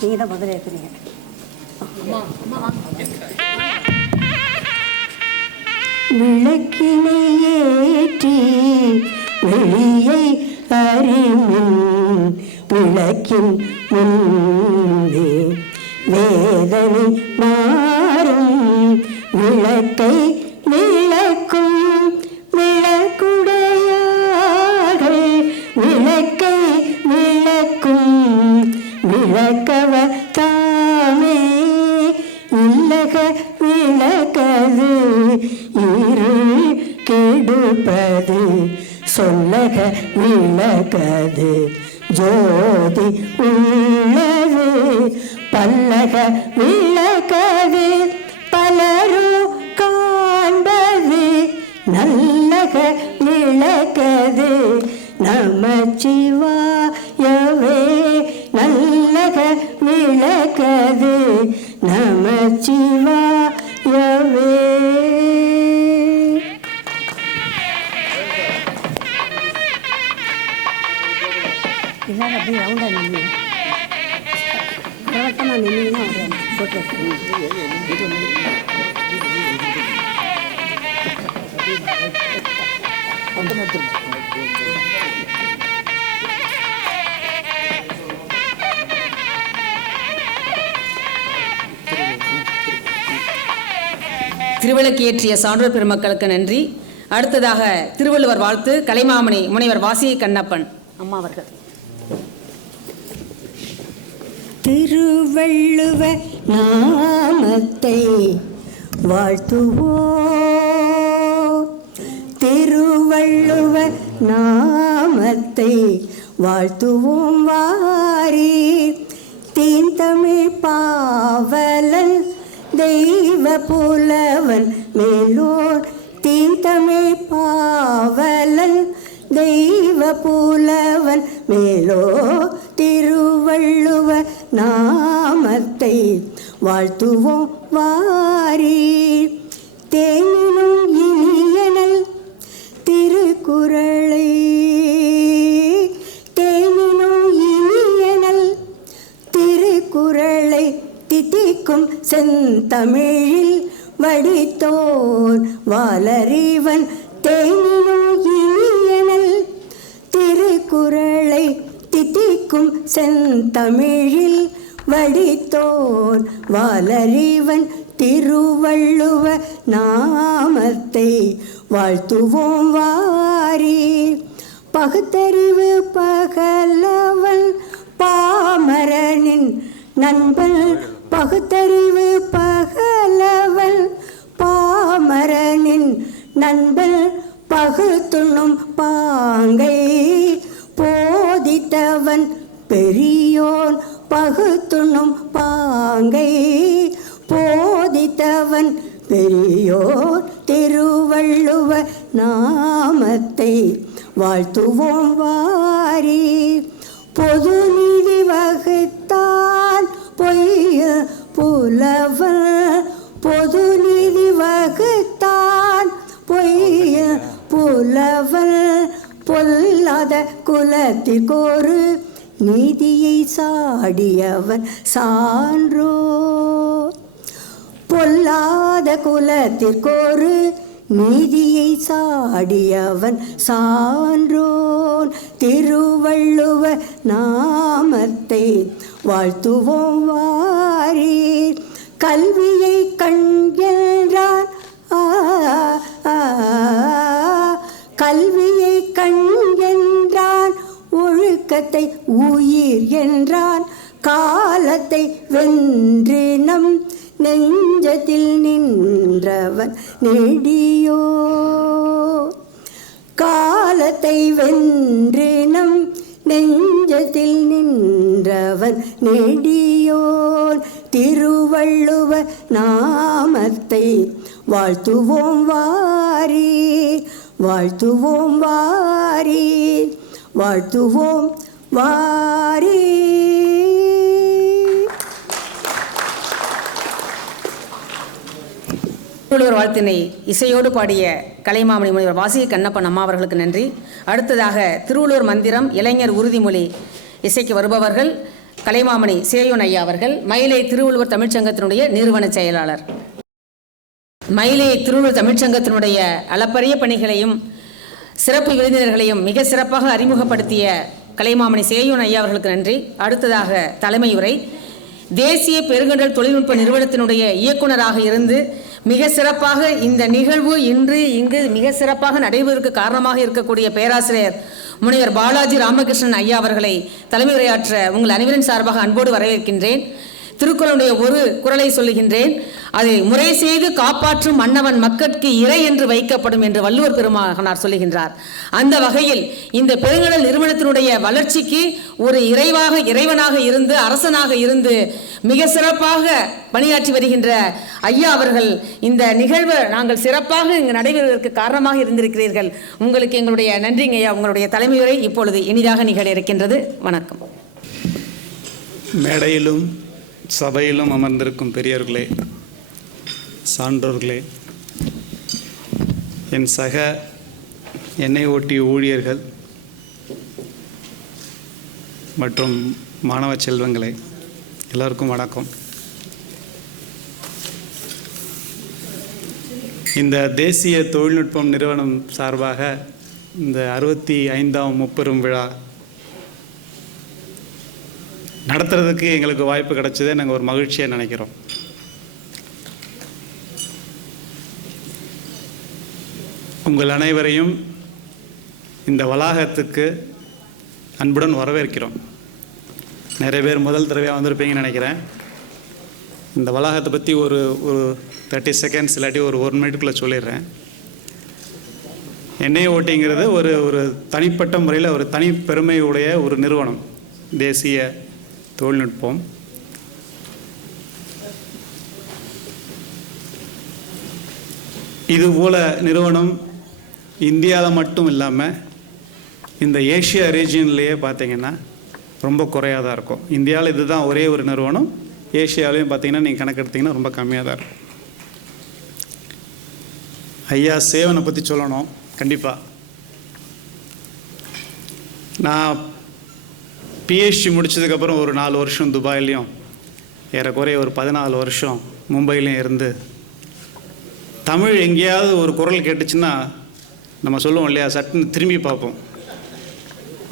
நீங்க தான் முதல்ல ஏற்றுறீங்க. விளக்கினை ஏற்றி வெளியை அறிமின் விளக்கின் முன்பே வேதனை மாறும் விளக்கை விளக்கும் விளக்குடையார்கள் விளக்கை விளக்கும் விளக்கவ தாமே இல்லக விளக்கது இருள் கெடுப்பது சொல்லக விளக்கது ஜோதி உள்ளது பல்லக விளக்கது பலரும் காண்பது நல்லக விளக்கது நமச்சிவாயவே நல்லக விளக்கது நமச்சிவாயவே. இதான் அப்படியே ரவுண்டாக நின்று கரெக்டாக நின்றுன்னா போட்டு திருவிளக்கு ஏற்றிய சான்றோர் பெருமக்களுக்கு நன்றி. அடுத்ததாக திருவள்ளுவர் வாழ்த்து கலைமாமணி முனைவர் வாசி கண்ணப்பன் அம்மா அவர்கள். திருவள்ளுவ நாமத்தை வாழ்த்துவோம் திருவள்ளுவ நாமத்தை வாழ்த்துவோம் வாரி தீந்தமிழ் பாவலன் தெய்வ புலவன் மேலோர் தீந்த செந்தமிழ் பாவலன் தெய்வ புலவன் மேலோ திருவள்ளுவ நாமத்தை வாழ்த்துவோம் வாரி. தேனினும் இனியனல் திருக்குறளை, தேனினும் இனியனல் திருக்குறளை தித்திக்கும் செந்தமிழில் வடித்தோன் வாலறிவன். தேனினும் இனியனல் திருக்குறளை தித்திக்கும் செந்தமிழில் வடித்தோன் வாலறிவன். திருவள்ளுவ நாமத்தை வாழ்த்துவோம் வாரி. பகுத்தறிவு பகலவன் பாமரனின் நண்பன், பகுத்தறிவு பகலவன் பாமரனின் நண்பன். பகுத்துண்ணும் பாங்கை போதித்தவன் பெரியோன், பகுத்துண்ணும் பாங்கை போதித்தவன் பெரியோர். திருவள்ளுவ நாமத்தை வாழ்த்துவோம் வாரி. பொது நீதி வகுத்தான் பொய்ய புலவன், பொது நீதி வகுத்தான் பொய்ய புலவன். பொல்லாத குலத்திற்கொரு நீதியை சாடியவன் சான்றோ, பொல்லாத குலத்திற்கொரு நீதியை சாடியவன் சான்றோன். திருவள்ளுவ நாமத்தை வாழ்த்துவோம் வாரி. கல்வியை கண்கின்றான் கல்வியை கண்கின்றான், ஒழுக்கத்தை உயிர் என்றான். காலத்தை வென்று நம் நெஞ்சத்தில் நின்றவன் நெடியோ, காலத்தை வென்று நம் நெஞ்சத்தில் நின்றவன் நெடியோன். திருவள்ளுவ நாமத்தை வாழ்த்துவோம் வாரி. வாழ்த்துவோம் வாரி, வாழ்த்துவோம் வாரி. திருவள்ளுவர் வாழ்த்தினை இசையோடு பாடிய கலைமாமணி முனைவர் வாசிக கண்ணப்பன் அம்மா அவர்களுக்கு நன்றி. அடுத்ததாக திருவள்ளுவர் மந்திரம் இளைஞர் உறுதிமொழி இசைக்கு வருபவர்கள் கலைமாமணி சேயோன் ஐயா அவர்கள், மயிலை திருவள்ளுவர் தமிழ்ச்சங்கத்தினுடைய நிறுவன செயலாளர். மயிலை திருவள்ளுவர் தமிழ்ச்சங்கத்தினுடைய அளப்பரிய பணிகளையும் சிறப்பு விருந்தினர்களையும் மிக சிறப்பாக அறிமுகப்படுத்திய கலைமாமணி சேயோன் ஐயா அவர்களுக்கு நன்றி. அடுத்ததாக தலைமையுரை தேசிய பெருங்கடல் தொழில்நுட்ப நிறுவனத்தினுடைய இயக்குநராக இருந்து மிக சிறப்பாக இந்த நிகழ்வு இங்கு மிக சிறப்பாக நடைபெறுவதற்கு காரணமாக இருக்கக்கூடிய பேராசிரியர் முனைவர் பாலாஜி ராமகிருஷ்ணன் ஐயா அவர்களை தலைமை உரையாற்ற உங்கள் அனைவரின் சார்பாக அன்போடு வரவேற்கின்றேன். திருக்குறளுடைய ஒரு குறளை சொல்லுகின்றேன். அதை முறை செய்து காப்பாற்றும் மன்னவன் மக்கட்கு இறை என்று வைக்கப்படும் என்று வள்ளுவர் பெருமகனார் சொல்லுகின்றார். அந்த வகையில் இந்த பெருங்கடல் நிறுவனத்தினுடைய வளர்ச்சிக்கு ஒரு இறைவனாக இருந்து அரசனாக இருந்து மிக சிறப்பாக பணியாற்றி வருகின்ற ஐயா அவர்கள் இந்த நிகழ்வு நாங்கள் சிறப்பாக இங்கு நடைபெறுவதற்கு காரணமாக இருந்திருக்கிறீர்கள். உங்களுக்கு எங்களுடைய நன்றிங்க ஐயா. உங்களுடைய தலைமையுரை இப்பொழுது இனிதாக நிகழ இருக்கின்றது. வணக்கம். மேடையிலும் சபையிலும் அமர்ந்திருக்கும் பெரியவர்களே, சான்றோர்களே, என் சக எண்ணெய் ஓட்டிய ஊழியர்கள் மற்றும் மாணவ செல்வங்களே, எல்லோருக்கும் வணக்கம். இந்த தேசிய தொழில்நுட்பம் நிறுவனம் சார்பாக இந்த 65ஆம் முப்பெரும் விழா நடத்துறதுக்கு எங்களுக்கு வாய்ப்பு கிடைச்சதே நாங்கள் ஒரு மகிழ்ச்சியாக நினைக்கிறோம். உங்கள் அனைவரையும் இந்த வளாகத்துக்கு அன்புடன் வரவேற்கிறோம். நிறைய பேர் முதல் தடவையாக வந்திருப்பீங்கன்னு நினைக்கிறேன். இந்த வளாகத்தை பற்றி ஒரு 30 செகண்ட்ஸ் இல்லாட்டி ஒரு 1 மினிட்டுக்குள்ளே சொல்லிடுறேன். எண்ணெய் ஓட்டிங்கிறது ஒரு தனிப்பட்ட முறையில் ஒரு தனி பெருமையுடைய ஒரு நிறுவனம், தேசிய தொழில்நுட்பம். இதுபோல நிறுவனம் இந்தியாவில் மட்டும் இல்லாமல் இந்த ஏஷியா ரீஜியன்லேயே பார்த்தீங்கன்னா ரொம்ப குறையாக தான் இருக்கும். இந்தியாவில் இதுதான் ஒரே ஒரு நிறுவனம், ஏஷியாவிலையும் பார்த்தீங்கன்னா நீங்கள் கணக்கெடுத்திங்கன்னா ரொம்ப கம்மியாக தான் இருக்கும். ஐயா சேவனை பற்றி சொல்லணும் கண்டிப்பாக. நான் பிஹெச்டி முடித்ததுக்கப்புறம் ஒரு 4 வருஷம் துபாயிலையும் ஏறக்குறைய ஒரு 14 வருஷம் மும்பையிலையும் இருந்து தமிழ் எங்கேயாவது ஒரு குரல் கேட்டுச்சுன்னா நம்ம சொல்லுவோம் இல்லையா, சட்டுன்னு திரும்பி பார்ப்போம்,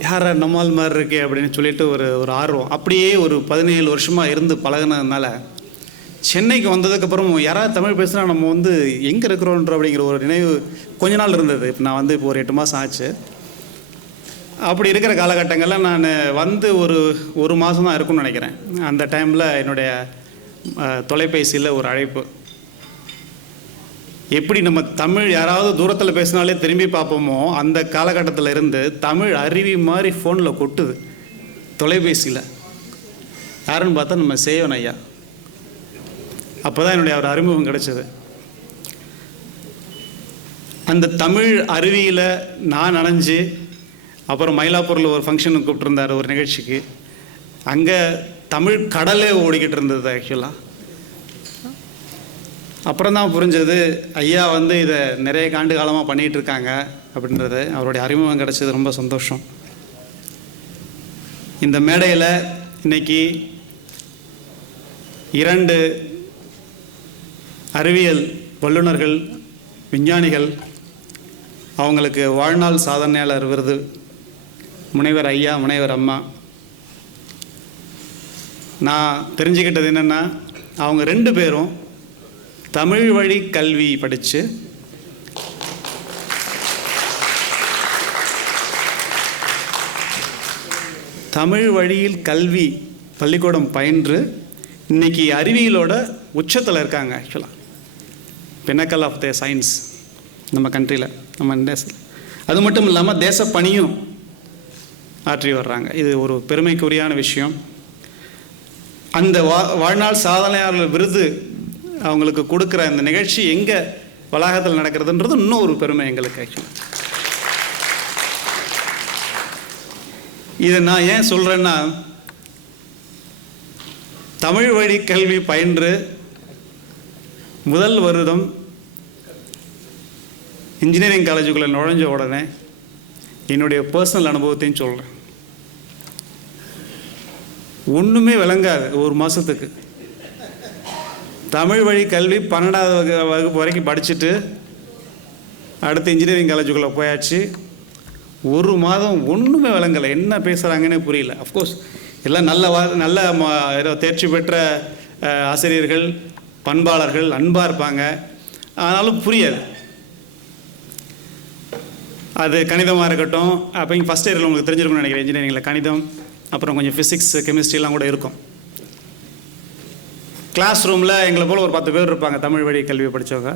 யாரா நம்மால் மாதிரி இருக்கே அப்படின்னு சொல்லிட்டு ஒரு ஆர்வம். அப்படியே ஒரு 17 வருஷமாக இருந்து பழகினதுனால சென்னைக்கு வந்ததுக்கப்புறம் யாராவது தமிழ் பேசுனா நம்ம எங்கே இருக்கிறோன்ற அப்படிங்கிற ஒரு நினைவு கொஞ்ச நாள் இருந்தது. இப்போ நான் இப்போ ஒரு 8 மாதம் ஆச்சு. அப்படி இருக்கிற காலகட்டங்களில் நான் ஒரு மாதம் தான் இருக்கும்னு நினைக்கிறேன். அந்த டைமில் என்னுடைய தொலைபேசியில் ஒரு அழைப்பு. எப்படி நம்ம தமிழ் யாராவது தூரத்தில் பேசினாலே திரும்பி பார்ப்போமோ, அந்த காலகட்டத்தில் இருந்து தமிழ் அருவி மாதிரி ஃபோனில் கொட்டுது தொலைபேசியில். யாருன்னு பார்த்தா நம்ம சேவன் ஐயா. அப்போ தான் என்னுடைய ஒரு அறிமுகம் கிடைச்சது. அந்த தமிழ் அருவியில் நான் நனைஞ்சு, அப்புறம் மயிலாப்பூரில் ஒரு ஃபங்க்ஷனுக்கு கூப்பிட்டுருந்தார் ஒரு நிகழ்ச்சிக்கு. அங்கே தமிழ் கடலே ஓடிக்கிட்டு இருந்தது ஆக்சுவலாக. அப்புறம் தான் புரிஞ்சது ஐயா இதை நிறைய ஆண்டு காலமாக பண்ணிகிட்டு இருக்காங்க அப்படின்றது. அவருடைய அறிமுகம் கிடச்சது ரொம்ப சந்தோஷம். இந்த மேடையில் இன்னைக்கு 2 அறிவியல் வல்லுநர்கள், விஞ்ஞானிகள், அவங்களுக்கு வாழ்நாள் சாதனையாளர் விருது, முனைவர் ஐயா, முனைவர் அம்மா. நான் தெரிஞ்சுக்கிட்டது என்னென்னா, அவங்க 2 பேரும் தமிழ் வழி கல்வி படித்து தமிழ் வழியில் கல்வி பள்ளிக்கூடம் பயின்று இன்னைக்கு அறிவியலோட உச்சத்தில் இருக்காங்க. ஆக்சுவலாக பின்னக்கல் ஆஃப் த சயின்ஸ் நம்ம கண்ட்ரியில், நம்ம தேசத்தில். அது மட்டும் இல்லாமல் தேசப்பணியும் ஆற்றி வர்றாங்க. இது ஒரு பெருமைக்குரியான விஷயம். அந்த வாழ்நாள் சாதனையாளர் விருது அவங்களுக்கு கொடுக்குற இந்த நிகழ்ச்சி எங்கே வளாகத்தில் நடக்கிறதுன்றது இன்னும் ஒரு பெருமை எங்களுக்கு. ஆக்சுவலி இதை நான் ஏன் சொல்கிறேன்னா, தமிழ் வழி கல்வி பயின்று முதல் வருடம் இன்ஜினியரிங் காலேஜுக்குள்ளே நுழைஞ்ச உடனே என்னுடைய பர்சனல் அனுபவத்தையும் சொல்கிறேன். ஒன்றுமே விளங்காது. ஒரு மாதத்துக்கு தமிழ் வழி கல்வி 12வது வகுப்பு வரைக்கும் படிச்சுட்டு அடுத்து இன்ஜினியரிங் காலேஜுக்குள்ளே போயாச்சு. ஒரு மாதம் ஒன்றுமே விளங்கலை, என்ன பேசுகிறாங்கன்னே புரியல. அஃப்கோர்ஸ் எல்லாம் நல்ல ஏதோ தேர்ச்சி பெற்ற ஆசிரியர்கள், பண்பாளர்கள், அன்பாக இருப்பாங்க. ஆனாலும் புரியாது. அது கணிதமாக இருக்கட்டும். அப்போ இங்கே ஃபஸ்ட் இயரில் உங்களுக்கு தெரிஞ்சிருக்கும்னு நினைக்கிறேன், இன்ஜினியரிங்கில் கணிதம், அப்புறம் கொஞ்சம் ஃபிசிக்ஸ், கெமிஸ்ட்ரிலாம் கூட இருக்கும். கிளாஸ் ரூமில் எங்களை போல் ஒரு 10 பேர் இருப்பாங்க தமிழ் வழி கல்வி படித்தவங்க.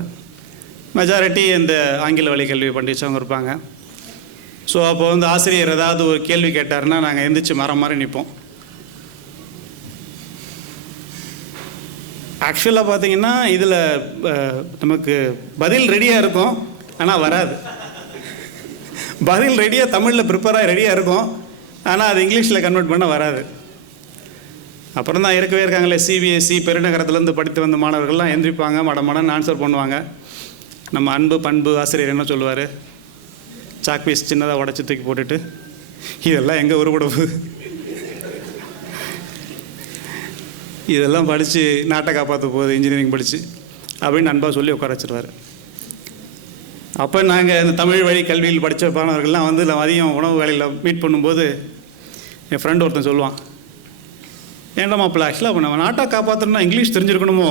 மெஜாரிட்டி இந்த ஆங்கில வழி கல்வி படித்தவங்க இருப்பாங்க. ஸோ அப்போ ஆசிரியர் ஏதாவது ஒரு கேள்வி கேட்டாருன்னா நாங்கள் எந்திரிச்சு மரம் மாதிரி நிற்போம். ஆக்சுவலாக பார்த்தீங்கன்னா இதில் நமக்கு பதில் ரெடியாக இருக்கும், ஆனால் வராது. பதில் ரெடியாக தமிழில் ப்ரிப்பேராக ரெடியாக இருக்கும், ஆனால் அது இங்கிலீஷில் கன்வெர்ட் பண்ண வராது. அப்புறம் தான் இருக்கவே இருக்காங்களே சிபிஎஸ்சி பெருநகரத்துலேருந்து படித்து வந்த மாணவர்கள்லாம் எந்திரிப்பாங்க, மடமடன்னு ஆன்சர் பண்ணுவாங்க. நம்ம அன்பு பண்பு ஆசிரியர் என்ன சொல்லுவார், சாக் பீஸ் சின்னதாக உடச்சி தூக்கி போட்டுட்டு இதெல்லாம் எங்கே உருப்படவு, இதெல்லாம் படித்து நாட்டை காப்பாற்ற போகுது இன்ஜினியரிங் படித்து அப்படின்னு அன்பாக சொல்லி உட்கார வச்சுருவார். அப்போ நாங்கள் இந்த தமிழ் வழி கல்வியில் படித்த மாணவர்கள்லாம் மதியம் உணவு வேலையில் மீட் பண்ணும்போது என் ஃப்ரெண்ட் ஒருத்தன் சொல்லுவான், ஏன்டா மாப்பிள்ள ஆக்சுவலாக அப்போ நம்ம நாட்டை காப்பாற்றணும்னா இங்கிலீஷ் தெரிஞ்சிருக்கணுமோ?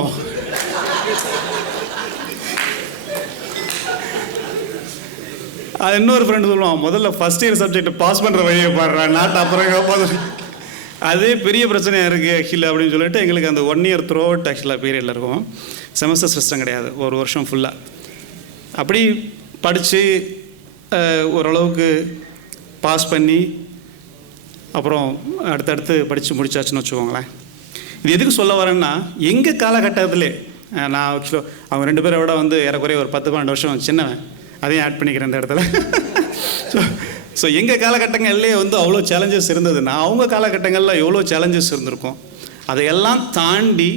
அது இன்னொரு ஃப்ரெண்டு சொல்லுவான், முதல்ல ஃபஸ்ட் இயர் சப்ஜெக்ட் பாஸ் பண்ணுற வழியை பாடுறான், நாட்டை அப்புறம் காப்பாற்ற. அதே பெரிய பிரச்சனையாக இருக்குது ஆக்சுவலி அப்படின்னு சொல்லிட்டு எங்களுக்கு அந்த 1 இயர் த்ரூ அவுட் ஆக்சுவலாக பீரியடில் இருக்கும். செமஸ்டர் சிஸ்டம் கிடையாது, ஒரு வருஷம் ஃபுல்லாக அப்படி படித்து ஓரளவுக்கு பாஸ் பண்ணி அப்புறம் அடுத்தடுத்து படித்து முடிச்சாச்சுன்னு வச்சுக்கோங்களேன். இது எதுக்கு சொல்ல வரேன்னா, எங்கள் காலகட்டத்திலே நான் ஆக்சுவலாக அவங்க 2 பேரை விட ஏறக்குறைய ஒரு 10-12 வருஷம் சின்னவன். அதையும் ஆட் பண்ணிக்கிறேன் இந்த இடத்துல. ஸோ எங்கள் காலகட்டங்கள்லேயே வந்து அவ்வளோ சேலஞ்சஸ் இருந்தது. நான் அவங்க காலகட்டங்களில் எவ்வளோ சேலஞ்சஸ் இருந்திருக்கும், அதையெல்லாம் தாண்டி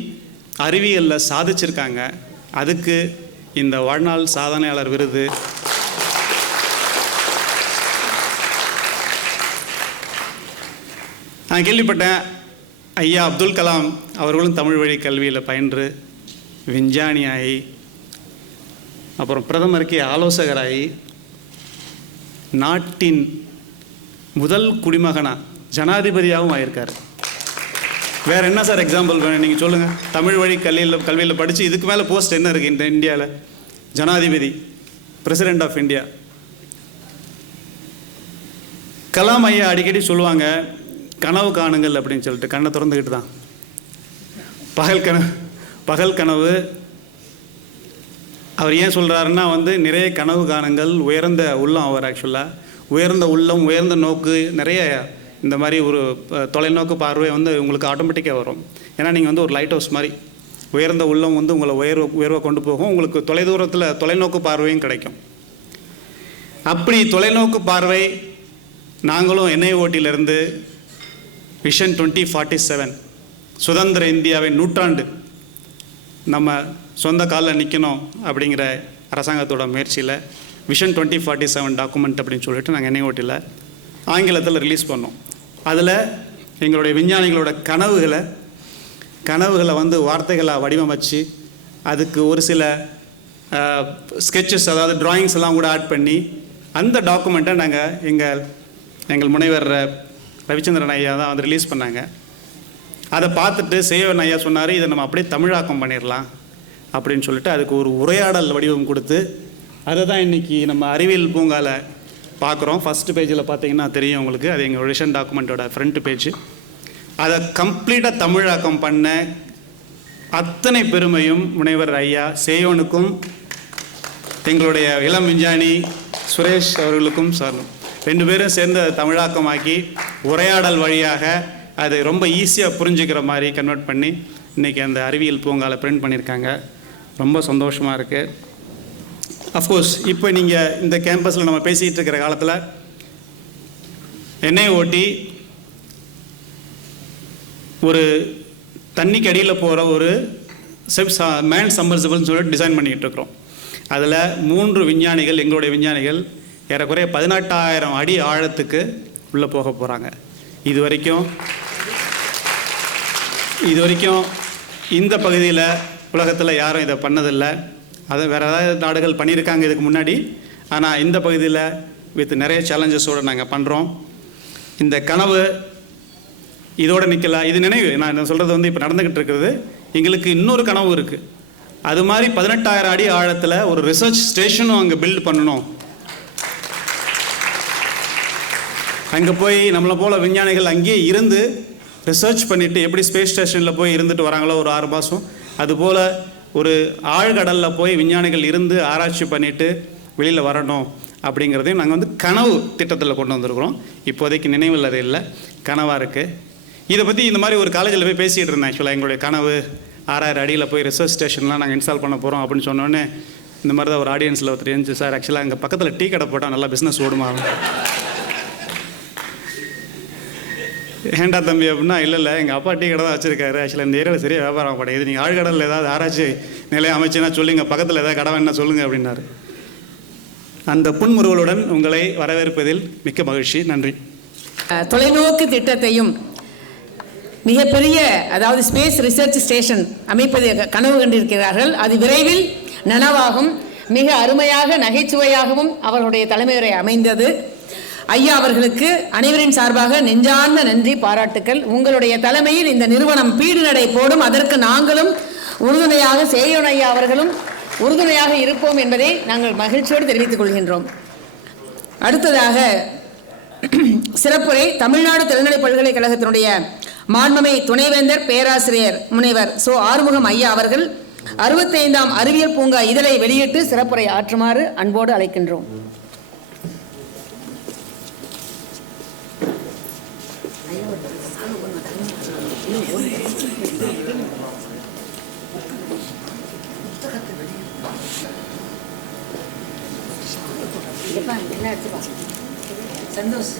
அறிவியலில் சாதிச்சிருக்காங்க. அதுக்கு இந்த வாழ்நாள் சாதனையாளர் விருது. நான் கேள்விப்பட்டேன் ஐயா அப்துல் கலாம் அவர்களும் தமிழ் வழி கல்வியில் பயின்று விஞ்ஞானியாகி அப்புறம் பிரதமருக்கு ஆலோசகராகி நாட்டின் முதல் குடிமகனாக ஜனாதிபதியாகவும் ஆயிருக்கார். வேறு என்ன சார் எக்ஸாம்பிள் வேணும் நீங்கள் சொல்லுங்கள்? தமிழ் வழி கல்வியில் படித்து இதுக்கு மேலே போஸ்ட் என்ன இருக்குது இந்த இந்தியாவில்? ஜனாதிபதி, பிரசிடெண்ட் ஆஃப் இந்தியா. கலாம் ஐயா அடிக்கடி சொல்லுவாங்க, கனவு காணுங்கள் அப்படின்னு சொல்லிட்டு. கண்ணை திறந்துக்கிட்டு தான் பகல் கனவு. அவர் ஏன் சொல்கிறாருன்னா வந்து நிறைய கனவு காணுங்கள், உயர்ந்த உள்ளம். அவர் ஆக்சுவலாக உயர்ந்த உள்ளம், உயர்ந்த நோக்கு, நிறைய இந்த மாதிரி ஒரு தொலைநோக்கு பார்வை வந்து உங்களுக்கு ஆட்டோமேட்டிக்காக வரும். ஏன்னா நீங்கள் வந்து ஒரு லைட் ஹவுஸ் மாதிரி. உயர்ந்த உள்ளம் வந்து உங்களை உயர்வை கொண்டு போகும். உங்களுக்கு தொலைதூரத்தில் தொலைநோக்கு பார்வையும் கிடைக்கும். அப்படி தொலைநோக்கு பார்வை நாங்களும் NIOTயிலிருந்து விஷன் 2047 சுதந்திர இந்தியாவின் நூற்றாண்டு நம்ம சொந்த காலில் நிற்கணும் அப்படிங்கிற அரசாங்கத்தோட முயற்சியில் விஷன் 2047 டாக்குமெண்ட் அப்படின்னு சொல்லிட்டு நாங்கள் NIOTயில் ஆங்கிலத்தில் ரிலீஸ் பண்ணோம். அதில் எங்களுடைய விஞ்ஞானிகளோட கனவுகளை வந்து வார்த்தைகளாக வடிவமைச்சு அதுக்கு ஒரு சில ஸ்கெட்சஸ், அதாவது ட்ராயிங்ஸ் எல்லாம் கூட ஆட் பண்ணி அந்த டாக்குமெண்ட்டை நாங்கள் எங்கள் முனைவர் ரவிச்சந்திரன் ஐயா தான் வந்து ரிலீஸ் பண்ணாங்க. அதை பார்த்துட்டு சேவன் ஐயா சொன்னார், இதை நம்ம அப்படியே தமிழாக்கம் பண்ணிடலாம் அப்படின்னு சொல்லிட்டு அதுக்கு ஒரு உரையாடல் வடிவம் கொடுத்து அதை தான் இன்றைக்கி நம்ம அறிவியல் பூங்காவில் பார்க்குறோம். ஃபஸ்ட்டு பேஜில் பார்த்தீங்கன்னா தெரியும் உங்களுக்கு, அது எங்கள் விஷன் டாக்குமெண்ட்டோட ஃப்ரண்ட் பேஜ். அதை கம்ப்ளீட்டாக தமிழாக்கம் பண்ண அத்தனை பெருமையும் முனைவர் ஐயா சேயோனுக்கும் எங்களுடைய இளம் விஞ்ஞானி சுரேஷ் அவர்களுக்கும் சாரும். 2 பேரும் சேர்ந்து அதை தமிழாக்கமாக்கி உரையாடல் வழியாக அது ரொம்ப ஈஸியாக புரிஞ்சுக்கிற மாதிரி கன்வெர்ட் பண்ணி இன்றைக்கி அந்த அறிவியல் பூங்காவில் பிரிண்ட் பண்ணியிருக்காங்க. ரொம்ப சந்தோஷமாக இருக்குது. அஃப்கோர்ஸ் இப்போ நீங்கள் இந்த கேம்பஸில் நம்ம பேசிகிட்டு இருக்கிற காலத்தில் NIOT ஒரு தண்ணிக்கு அடியில் போகிற ஒரு மேன் சம்மர்சிபிள்னு சொல்லிட்டு டிசைன் பண்ணிக்கிட்டு இருக்கிறோம். அதில் 3 விஞ்ஞானிகள், எங்களுடைய விஞ்ஞானிகள் ஏறக்குறைய 18,000 அடி ஆழத்துக்கு உள்ளே போக போகிறாங்க. இது வரைக்கும் இந்த பகுதியில் உலகத்தில் யாரும் இதை பண்ணதில்லை. அதை வேறு ஏதாவது நாடுகள் பண்ணியிருக்காங்க இதுக்கு முன்னாடி. ஆனால் இந்த பகுதியில் வித் நிறைய சேலஞ்சஸோடு நாங்கள் பண்ணுறோம். இந்த கனவு இதோடு நிற்கல, இது நினைவு. நான் சொல்கிறது வந்து இப்போ நடந்துக்கிட்டு இருக்கிறது. எங்களுக்கு இன்னொரு கனவு இருக்குது. அது மாதிரி 18,000 அடி ஆழத்தில் ஒரு ரிசர்ச் ஸ்டேஷனும் அங்கே பில்ட் பண்ணணும். அங்கே போய் நம்மளை போல் விஞ்ஞானிகள் அங்கேயே இருந்து ரிசர்ச் பண்ணிவிட்டு எப்படி ஸ்பேஸ் ஸ்டேஷனில் போய் இருந்துட்டு வராங்களோ ஒரு 6 மாதம், அதுபோல் ஒரு ஆழ்கடலில் போய் விஞ்ஞானிகள் இருந்து ஆராய்ச்சி பண்ணிவிட்டு வெளியில் வரணும் அப்படிங்கிறதையும் நாங்கள் வந்து கனவு திட்டத்தில் கொண்டு வந்திருக்கிறோம். இப்போதைக்கு நினைவில் அது இல்லை, கனவாக இருக்குது. இதை பற்றி இந்த மாதிரி ஒரு காலேஜில் போய் பேசிகிட்டு இருந்தேன். ஆக்சுவலாக எங்களுடைய கனவு 6000 அடியில் போய் ரிசர்ச் ஸ்டேஷன்லாம் நாங்கள் இன்ஸ்டால் பண்ண போகிறோம் அப்படின்னு சொன்னோன்னே இந்த மாதிரி தான் ஒரு ஆடியன்ஸில் ஒருத்தர் இருந்துச்சு, சார் ஆக்சுவலாக எங்கள் பக்கத்தில் டீ கடை போட்டால் நல்லா பிஸ்னஸ் ஓடுமா? ஏண்டா தம்பி அப்படின்னா, இல்லை எங்கள் அப்பா டீ கடை தான் வச்சுருக்காரு, ஆக்சுவலாக இந்த ஏரியாவில் சரியாக வியாபாரம் படையுது, நீங்கள் ஆழ்கடலில் ஏதாவது ஆராய்ச்சி நிலையம் அமைச்சுன்னா சொல்லுங்கள், பக்கத்தில் ஏதாவது கடை வேணா சொல்லுங்கள் அப்படின்னாரு. அந்த புன்முறுவலுடன் உங்களை வரவேற்பதில் மிக்க மகிழ்ச்சி. நன்றி. தொலைநோக்கு திட்டத்தையும் மிகப்பெரிய, அதாவது ஸ்பேஸ் ரிசர்ச் ஸ்டேஷன் அமைப்பது கனவு கண்டிருக்கிறார்கள். அது விரைவில் நனவாகும். மிக அருமையாக நகைச்சுவையாகவும் அவர்களுடைய தலைமையுரை அமைந்தது. ஐயா அவர்களுக்கு அனைவரின் சார்பாக நெஞ்சார்ந்த நன்றி, பாராட்டுக்கள். உங்களுடைய தலைமையில் இந்த நிறுவனம் பீடு நடை போடும். அதற்கு நாங்களும் உறுதுணையாக, சேயோன் ஐயா அவர்களும் உறுதுணையாக இருப்போம் என்பதை நாங்கள் மகிழ்ச்சியோடு தெரிவித்துக் கொள்கின்றோம். அடுத்ததாக சிறப்புரை தமிழ்நாடு திறன்நிலை பல்கலைக்கழகத்தினுடைய மாண்புமை துணைவேந்தர் பேராசிரியர் முனைவர் சோ ஆறுமுகம் ஐயா அவர்கள் 65ஆம் அறிவியல் பூங்கா இதழை வெளியிட்டு சிறப்புரை ஆற்றுமாறு அன்போடு அழைக்கின்றோம். சந்தோஷ்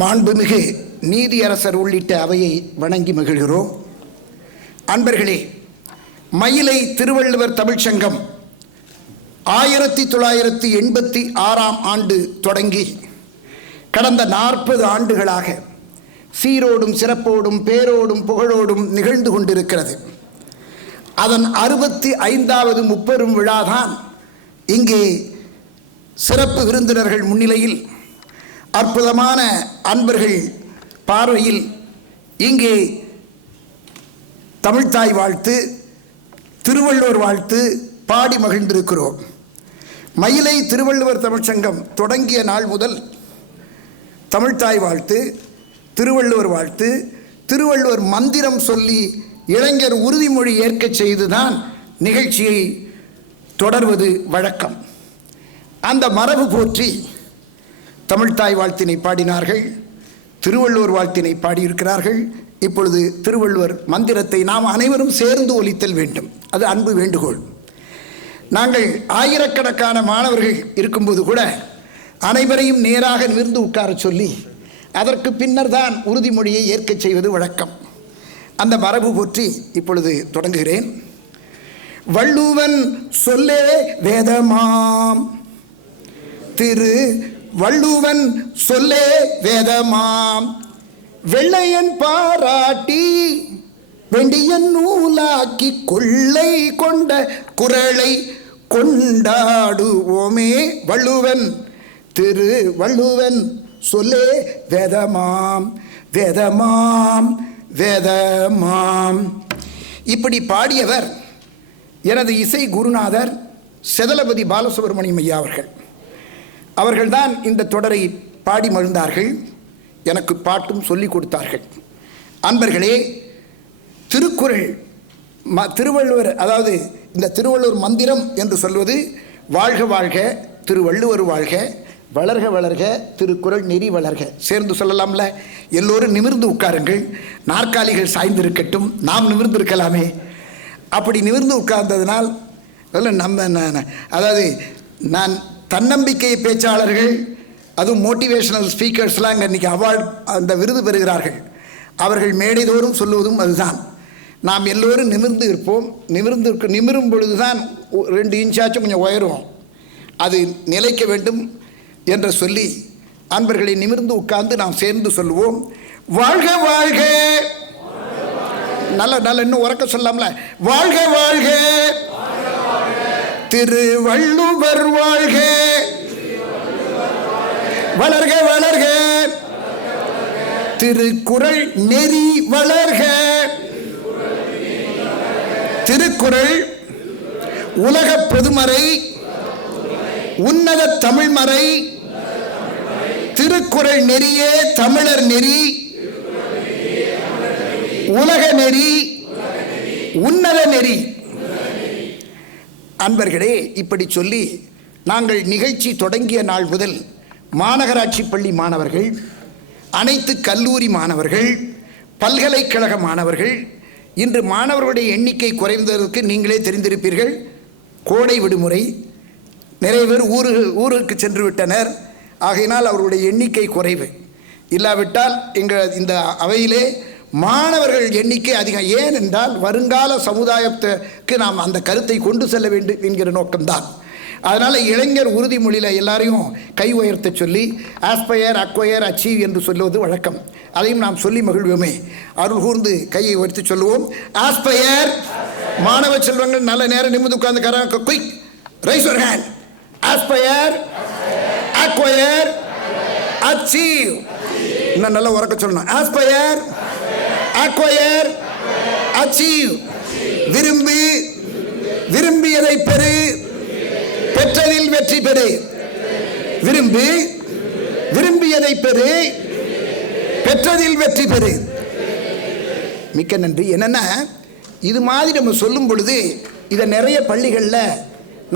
மாண்புமிகு நீதியரசர் உள்ளிட்ட அவையை வணங்கி மகிழ்கிறோம். அன்பர்களே, மயிலை திருவள்ளுவர் தமிழ்ச்சங்கம் 1986ஆம் ஆண்டு தொடங்கி கடந்த 40 ஆண்டுகளாக சீரோடும் சிறப்போடும் பேரோடும் புகழோடும் நிகழ்ந்து கொண்டிருக்கிறது. அதன் 65வது முப்பெரும் விழாதான் இங்கே சிறப்பு விருந்தினர்கள் முன்னிலையில் அற்புதமான அன்பர்கள் பார்வையில் இங்கே தமிழ்த்தாய் வாழ்த்து, திருவள்ளுவர் வாழ்த்து பாடி மகிழ்ந்திருக்கிறோம். மயிலை திருவள்ளுவர் தமிழ்ச்சங்கம் தொடங்கிய நாள் முதல் தமிழ்த்தாய் வாழ்த்து, திருவள்ளுவர் வாழ்த்து, திருவள்ளுவர் மந்திரம் சொல்லி இளைஞர் உறுதிமொழி ஏற்கச் செய்துதான் நிகழ்ச்சியை தொடர்வது வழக்கம். அந்த மரபு போற்றி தமிழ்த்தாய் வாழ்த்தினை பாடினார்கள், திருவள்ளுவர் வாழ்த்தினை பாடியிருக்கிறார்கள். இப்பொழுது திருவள்ளுவர் மந்திரத்தை நாம் அனைவரும் சேர்ந்து ஒலித்தல் வேண்டும். அது அன்பு வேண்டுகோள். நாங்கள் ஆயிரக்கணக்கான மாணவர்கள் இருக்கும்போது கூட அனைவரையும் நேராக நிமிர்ந்து உட்கார சொல்லி அதற்கு பின்னர் தான் உறுதிமொழியை ஏற்கச் செய்வது வழக்கம். அந்த மரபு போற்றி இப்பொழுது தொடங்குகிறேன். வள்ளுவன் சொல்லே வேதமாம், திரு வள்ளுவன் சொல்லே வேதமாம், வெள்ளையன் பாராட்டி வெண்டியன் நூலாக்கி கொள்ளை கொண்ட குறளை கொண்டாடுவோமே. வள்ளுவன் திரு வள்ளுவன் சொல்லே வேதமாம், வேதமாம், வேதமாம். இப்படி பாடியவர் எனது இசை குருநாதர் செதலபதி பாலசுப்ரமணியம் ஐயா அவர்கள். அவர்கள்தான் இந்த தொடரை பாடி மகிழ்ந்தார்கள், எனக்கு பாட்டும் சொல்லிக் கொடுத்தார்கள். அன்பர்களே, திருக்குறள் திருவள்ளுவர், அதாவது இந்த திருவள்ளுவர் மந்திரம் என்று சொல்வது வாழ்க வாழ்க திருவள்ளுவர் வாழ்க, வளர்க வளர்க திருக்குறள் நெறி வளர்க. சேர்ந்து சொல்லலாம்ல? எல்லோரும் நிமிர்ந்து உட்காருங்கள், நாற்காலிகள் சாய்ந்திருக்கட்டும், நாம் நிமிர்ந்திருக்கலாமே. அப்படி நிமிர்ந்து உட்கார்ந்ததுனால் அதாவது நான் தன்னம்பிக்கை பேச்சாளர்கள், அதுவும் மோட்டிவேஷனல் ஸ்பீக்கர்ஸ்லாம் இங்கே இன்றைக்கி அவார்டு அந்த விருது பெறுகிறார்கள். அவர்கள் மேடைதோறும் சொல்லுவதும் அதுதான். நாம் எல்லோரும் நிமிர்ந்து இருப்போம். நிமிரும் பொழுது தான் 2 இன்ச்சாச்சும் கொஞ்சம் உயரும். அது நிலைக்க வேண்டும் என்று சொல்லி அன்பர்களை நிமிர்ந்து உட்கார்ந்து நாம் சேர்ந்து சொல்லுவோம். வாழ்க வாழ்க. நல்ல இன்னும் உறக்க சொல்லாமல? வாழ்க வாழ்க திருவள்ளுவர் வாழ்க, வளர்க வளர்க திருக்குறள் நெறி வளர்க. திருக்குறள் உலக பொதுமறை, உன்னத தமிழ்மறை, திருக்குறள் நெறியே தமிழர் நெறி, உலக நெறி, உன்னத நெறி. அன்பர்களே, இப்படி சொல்லி நாங்கள் நிகழ்ச்சி தொடங்கிய நாள் முதல் மாநகராட்சி பள்ளி மாணவர்கள், அனைத்து கல்லூரி மாணவர்கள், பல்கலைக்கழக மாணவர்கள், இன்று மாணவர்களுடைய எண்ணிக்கை குறைந்ததற்கு நீங்களே தெரிந்திருப்பீர்கள். கோடை விடுமுறை, நிறைய பேர் ஊருக்கு சென்று விட்டனர். ஆகையினால் அவர்களுடைய எண்ணிக்கை குறைவு. இல்லாவிட்டால் எங்கள் இந்த அவையிலே மாணவர்கள் எண்ணிக்கை அதிகம். ஏனென்றால் வருங்கால சமுதாயத்துக்கு நாம் அந்த கருத்தை கொண்டு செல்ல வேண்டும் என்கிற நோக்கம்தான். அதனால் இளைஞர் உறுதிமொழியில் எல்லாரையும் கை உயர்த்த சொல்லி ஆஸ்பயர், அக்வயர், அச்சீவ் என்று சொல்லுவது வழக்கம். அதையும் நாம் சொல்லி மகிழ்வோமே. அருள் கூர்ந்து கையை உயர்த்தி சொல்லுவோம். ஆஸ்பயர், மாணவ செல்வங்கள் நல்ல நேரம் நிமிர்ந்து உட்கார்ந்து quick raise your hand. Aspire, acquire, achieve. இன்னும் நல்ல உறக்க சொல்லணும். Aspire, acquire, achieve. விரும்பி விரும்பியதை பெறு, பெற்றதில் வெற்றி பெறு. விரும்பி விரும்பியதை பெறு, பெற்றதில் வெற்றி பெறு. மிக்க நன்றி. என்னென்னா இது மாதிரி நம்ம சொல்லும் பொழுது இதை நிறைய பள்ளிகளில்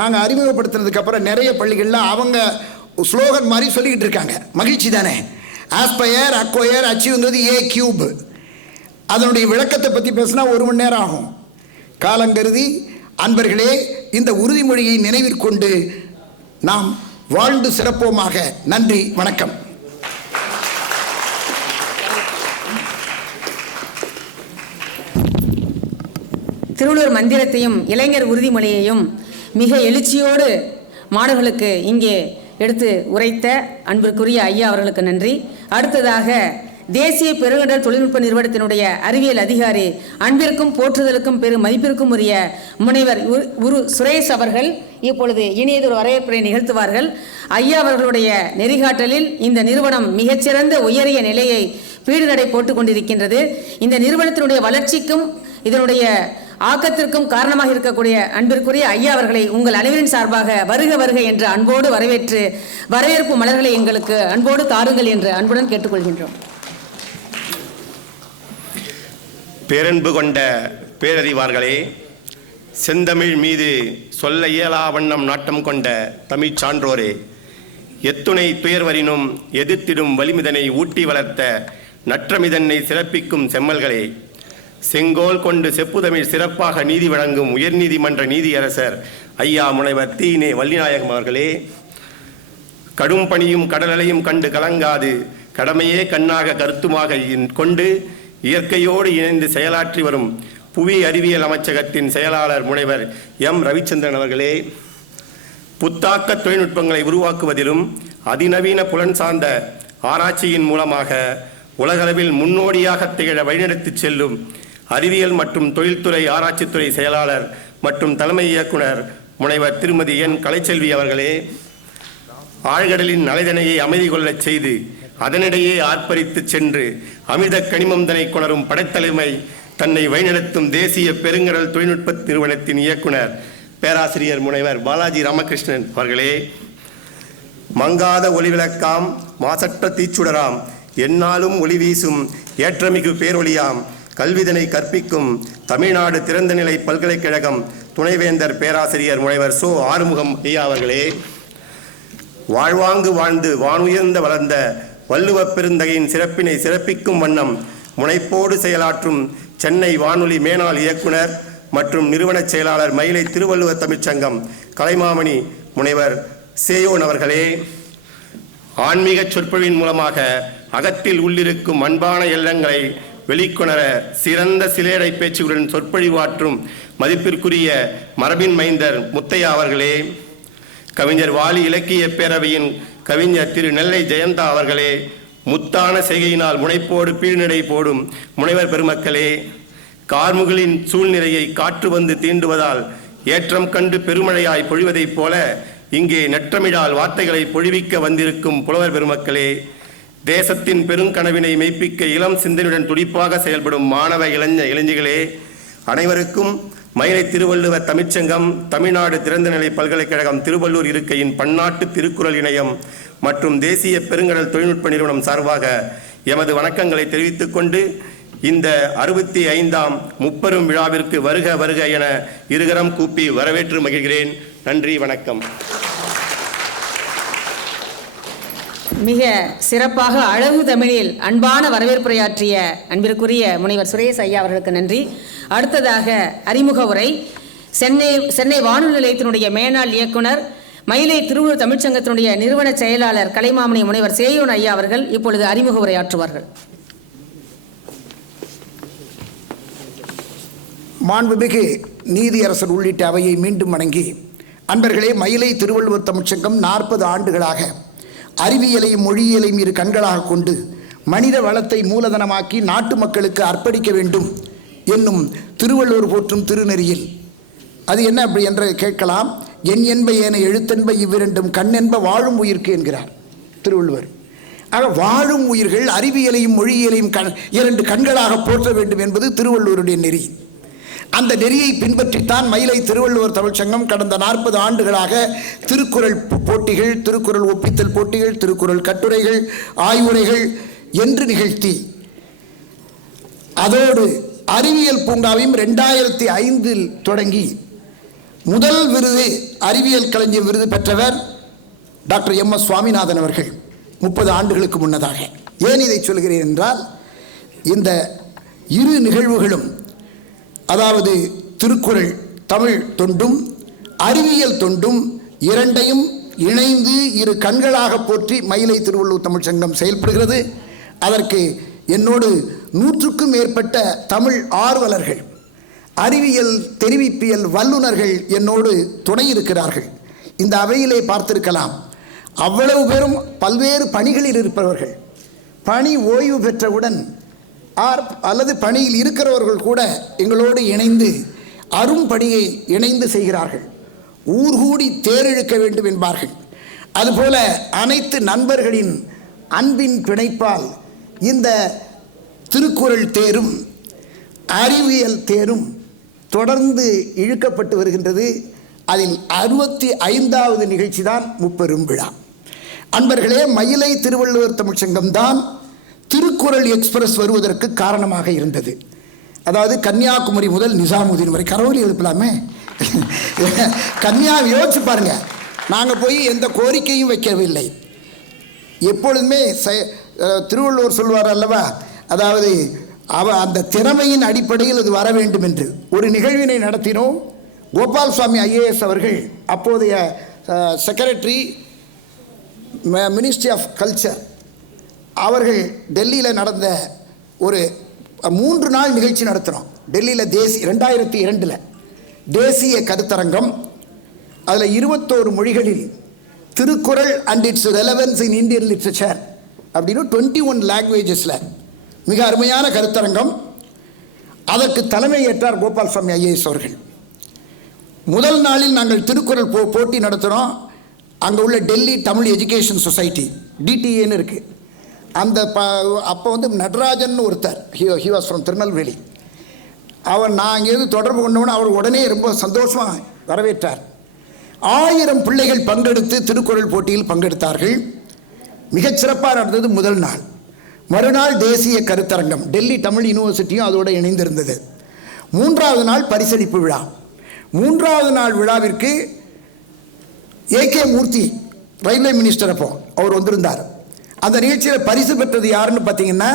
நாங்கள் அறிமுகப்படுத்தினதுக்கப்புறம் நிறைய பள்ளிகளில் அவங்க ஸ்லோகன் மாதிரி சொல்லிக்கிட்டு இருக்காங்க. மகிழ்ச்சி தானே? Aspire, acquire, அச்சீவ்ங்கிறது a cube. அதனுடைய விளக்கத்தை பற்றி பேசினா 1 மணி நேரம் ஆகும். காலங்கருதி அன்பர்களே, இந்த உறுதிமொழியை நினைவிற்கொண்டு நாம் வாழ்ந்து சிறப்போமாக. நன்றி, வணக்கம். திருவள்ளுவர் மந்திரத்தையும் இளைஞர் உறுதிமொழியையும் மிக எழுச்சியோடு மாணவர்களுக்கு இங்கே எடுத்து உரைத்த அன்பிற்குரிய ஐயா அவர்களுக்கு நன்றி. அடுத்ததாக தேசிய பெருங்கடல் தொழில்நுட்ப நிறுவனத்தினுடைய அறிவியல் அதிகாரி, அன்பிற்கும் போற்றுதலுக்கும் பெரும் மதிப்பிற்கும் உரிய முனைவர் உரு சுரேஷ் அவர்கள் இப்பொழுது இனியதொரு வரவேற்பை நிகழ்த்துவார்கள். ஐயா அவர்களுடைய நெறிகாட்டலில் இந்த நிறுவனம் மிகச்சிறந்த உயரிய நிலையை பீடு நடை போட்டுக் கொண்டிருக்கின்றது. இந்த நிறுவனத்தினுடைய வளர்ச்சிக்கும் இதனுடைய ஆக்கத்திற்கும் காரணமாக இருக்கக்கூடிய அன்பிற்குரிய ஐயா அவர்களை உங்கள் அனைவரின் சார்பாக வருக வருக என்று அன்போடு வரவேற்று வரவேற்பு மலர்களை எங்களுக்கு அன்போடு தாருங்கள் என்று அன்புடன் கேட்டுக்கொள்கின்றோம். பேரன்பு கொண்ட பேரறிவார்களே, செந்தமிழ் மீது சொல்ல இயலா வண்ணம் நாட்டம் கொண்ட தமிழ்ச் சான்றோரே, எத்துணை துயர்வரினும் எதிர்த்திடும் வலிமிதனை ஊட்டி வளர்த்த நற்றமிதனை சிறப்பிக்கும் செம்மல்களே, செங்கோல் கொண்டு செப்புதமிழ் சிறப்பாக நீதி வழங்கும் உயர்நீதிமன்ற நீதியரசர் ஐயா முனைவர் தீனே வள்ளிநாயகம் அவர்களே, கடும் பணியும் கடலையும் கண்டு கலங்காது கடமையே கண்ணாக கருத்துமாக கொண்டு இயற்கையோடு இணைந்து செயலாற்றி வரும் புவி அறிவியல் அமைச்சகத்தின் செயலாளர் முனைவர் எம் ரவிச்சந்திரன் அவர்களே, புத்தாக்க தொழில்நுட்பங்களை உருவாக்குவதிலும் அதிநவீன புலன் சார்ந்த ஆராய்ச்சியின் மூலமாக உலகளவில் முன்னோடியாக திகழ வழிநடத்தி செல்லும் அறிவியல் மற்றும் தொழில்துறை ஆராய்ச்சித்துறை செயலாளர் மற்றும் தலைமை இயக்குனர் முனைவர் திருமதி என் கலைச்செல்வி அவர்களே, ஆழ்கடலின் அலைதனையை அமைதி கொள்ளச் செய்து அதனிடையே ஆர்ப்பரித்து சென்று அமிர்த கனிமந்தனை கொணரும் படைத்தலைமை தன்னை வழிநடத்தும் தேசிய பெருங்கடல் தொழில்நுட்ப நிறுவனத்தின் இயக்குனர் பேராசிரியர் முனைவர் பாலாஜி ராமகிருஷ்ணன் அவர்களே, மங்காத ஒளிவிளக்காம் மாசற்ற தீச்சுடராம் எந்நாளும் ஒளி வீசும் ஏற்றமிகு பேரொளியாம் கல்விதனை கற்பிக்கும் தமிழ்நாடு திறந்தநிலை பல்கலைக்கழகம் துணைவேந்தர் பேராசிரியர் முனைவர் சோ ஆறுமுகம் ஐயா அவர்களே, வாழ்வாங்கு வாழ்ந்து வானுயர்ந்த வளர்ந்த வள்ளுவப் பெருந்தகையின் சிறப்பினை சிறப்பிக்கும் வண்ணம் முனைப்போடு செயலாற்றும் சென்னை வானொலி மேனாள் இயக்குனர் மற்றும் நிறுவனச் செயலாளர் மயிலை திருவள்ளுவர் தமிழ்ச்சங்கம் கலைமாமணி முனைவர் சேயோன் அவர்களே, ஆன்மீக சொற்பொழிவின் மூலமாக அகத்தில் உள்ளிருக்கும் அன்பான எண்ணங்களை வெளிக்கொணர சிறந்த சிலேடை பேச்சுகளுடன் சொற்பொழிவாற்றும் மதிப்பிற்குரிய மரபின் மைந்தர் முத்தையா அவர்களே, கவிஞர் வாலி இலக்கிய பேரவையின் கவிஞர் திரு நெல்லை ஜெயந்தா அவர்களே, முத்தான செய்கையினால் முனைப்போடு பீழ்நடை போடும் முனைவர் பெருமக்களே, கார்முகிலின் சூழ்நிலையை காற்று வந்து தீண்டுவதால் ஏற்றம் கண்டு பெருமழையாய் பொழிவதைப் போல இங்கே நற்றமிழால் வார்த்தைகளை பொழிவிக்க வந்திருக்கும் புலவர் பெருமக்களே, தேசத்தின் பெருங்கனவினை மெய்ப்பிக்க இளம் சிந்தனையுடன் துடிப்பாக செயல்படும் மாணவ இளைஞர்களே, அனைவருக்கும் மயிலை திருவள்ளுவர் தமிழ்ச்சங்கம், தமிழ்நாடு திறந்தநிலை பல்கலைக்கழகம் திருவள்ளூர் இருக்கையின் பன்னாட்டு திருக்குறள் இணையம் மற்றும் தேசிய பெருங்கடல் தொழில்நுட்ப நிறுவனம் சார்பாக எமது வணக்கங்களை தெரிவித்துக் கொண்டு இந்த 65ஆம் முப்பெரும் விழாவிற்கு வருக வருக என இருகரம் கூப்பி வரவேற்று மகிழ்கிறேன். நன்றி, வணக்கம். மிக சிறப்பாக அழகு தமிழில் அன்பான வரவேற்புரையாற்றிய அன்பிற்குரிய முனைவர் சுரேஷ் ஐயா அவர்களுக்கு நன்றி. அடுத்ததாக அறிமுக உரை சென்னை வானொலி நிலையத்தினுடைய மேனாள் இயக்குனர் மயிலை திருவள்ளுவர் தமிழ்ச்சங்கத்தினுடைய நிறுவன செயலாளர் கலைமாமணி முனைவர் சேயோன் ஐயா அவர்கள் இப்பொழுது அறிமுக உரையாற்றுவார்கள். மாண்புமிகு நீதியரசர் உள்ளிட்ட அவையை மீண்டும் வணங்கி, அன்பர்களே, மயிலை திருவள்ளுவர் தமிழ்ச்சங்கம் 40 ஆண்டுகளாக அறிவியலையும் மொழியியலையும் இரு கண்களாக கொண்டு மனித வளத்தை மூலதனமாக்கி நாட்டு மக்களுக்கு அர்ப்பணிக்க வேண்டும் என்னும் திருவள்ளுவர் போற்றும் திருநெறியில், அது என்ன அப்படி என்று கேட்கலாம், என் என்ப ஏன எழுத்தென்ப இவ்விரண்டும் கண்ணென்ப வாழும் உயிர்க்கு என்கிறார் திருவள்ளுவர். ஆக வாழும் உயிர்கள் அறிவியலையும் மொழியியலையும் இரண்டு கண்களாக போற்ற வேண்டும் என்பது திருவள்ளுவருடைய நெறி. அந்த நெறியை பின்பற்றித்தான் மயிலை திருவள்ளுவர் தமிழ்ச்சங்கம் கடந்த 40 ஆண்டுகளாக திருக்குறள் போட்டிகள், திருக்குறள் ஒப்பித்தல் போட்டிகள், திருக்குறள் கட்டுரைகள், ஆய்வுரைகள் என்று நிகழ்த்தி, அதோடு அறிவியல் பூங்காவையும் 2005 தொடங்கி முதல் விருது அறிவியல் கலைஞர் விருது பெற்றவர் டாக்டர் MS சுவாமிநாதன் அவர்கள் 30 ஆண்டுகளுக்கு முன்னதாக. ஏன் இதை சொல்கிறேன் என்றால், இந்த இரு நிகழ்வுகளும், அதாவது திருக்குறள் தமிழ் தொண்டும் அறிவியல் தொண்டும் இரண்டையும் இணைந்து இரு கண்களாக போற்றி மயிலை திருவள்ளுவர் தமிழ்ச்சங்கம் செயல்படுகிறது. அதற்கு என்னோடு 100க்கும் மேற்பட்ட தமிழ் ஆர்வலர்கள், அறிவியல் தெரிவிப்பியல் வல்லுநர்கள் என்னோடு துணை இருக்கிறார்கள். இந்த அவையிலே பார்த்திருக்கலாம், அவ்வளவு பேரும் பல்வேறு பணிகளில் இருப்பவர்கள். பணி ஓய்வு பெற்றவுடன் அல்லது பணியில் இருக்கிறவர்கள் கூட எங்களோடு இணைந்து அரும் பணியை இணைந்து செய்கிறார்கள். ஊர்கூடி தேரிழுக்க வேண்டும் என்பார்கள். அதுபோல அனைத்து நண்பர்களின் அன்பின் பிணைப்பால் இந்த திருக்குறள் தேரும் அறிவியல் தேரும் தொடர்ந்து இழுக்கப்பட்டு வருகின்றது. அதில் 65வது நிகழ்ச்சி தான் முப்பெரும் விழா. அன்பர்களே, மயிலை திருவள்ளுவர் தமிழ்ச்சங்கம் தான் திருக்குறள் எக்ஸ்பிரஸ் வருவதற்கு காரணமாக இருந்தது. அதாவது கன்னியாகுமரி முதல் நிசாமுதீன் வரை கரவொலி எழுப்பலாமே. கன்னியாவை யோசிச்சு பாருங்க. நாங்கள் போய் எந்த கோரிக்கையும் வைக்கவில்லை. எப்பொழுதுமே திருவள்ளுவர் சொல்வார் அல்லவா, அதாவது அந்த திறமையின் அடிப்படையில் அது வர வேண்டும் என்று ஒரு நிகழ்வினை நடத்தினோம். கோபால் சுவாமி IAS அவர்கள், அப்போதைய செக்ரட்டரி மினிஸ்ட்ரி ஆஃப் கல்ச்சர், அவர்கள் டெல்லியில் நடந்த ஒரு 3 நாள் நிகழ்ச்சி நடத்தினோம். டெல்லியில் 2002 தேசிய கருத்தரங்கம். அதில் 21 மொழிகளில் Thirukkural and it's relevance in Indian literature அப்படின்னு 21 லாங்குவேஜஸில் மிக அருமையான கருத்தரங்கம். அதற்கு தலைமை ஏற்றார் கோபால் சுவாமி IAS அவர்கள். முதல் நாளில் நாங்கள் திருக்குறள் போட்டி நடத்துகிறோம். அங்கே உள்ள டெல்லி தமிழ் எஜுகேஷன் சொசைட்டி DTAன்னு இருக்குது. அந்த அப்போ வந்து நடராஜன் ஒருத்தர், ஹி வாஸ் ஃப்ரம் திருநெல்வேலி. அவர் நான் அங்கேருந்து தொடர்பு கொண்டவன அவர் உடனே ரொம்ப சந்தோஷமாக வரவேற்றார். 1000 பிள்ளைகள் பங்கெடுத்து திருக்குறள் போட்டியில் பங்கெடுத்தார்கள். மிகச்சிறப்பாக நடந்தது முதல் நாள். மறுநாள் தேசிய கருத்தரங்கம், டெல்லி தமிழ் யூனிவர்சிட்டியும் அதோடு இணைந்திருந்தது. 3வது நாள் பரிசளிப்பு விழா. 3வது நாள் விழாவிற்கு AK மூர்த்தி ரயில்வே மினிஸ்டர், அப்போ அவர் வந்திருந்தார். அந்த நிகழ்ச்சியில் பரிசு பெற்றது யாருன்னு பார்த்தீங்கன்னா,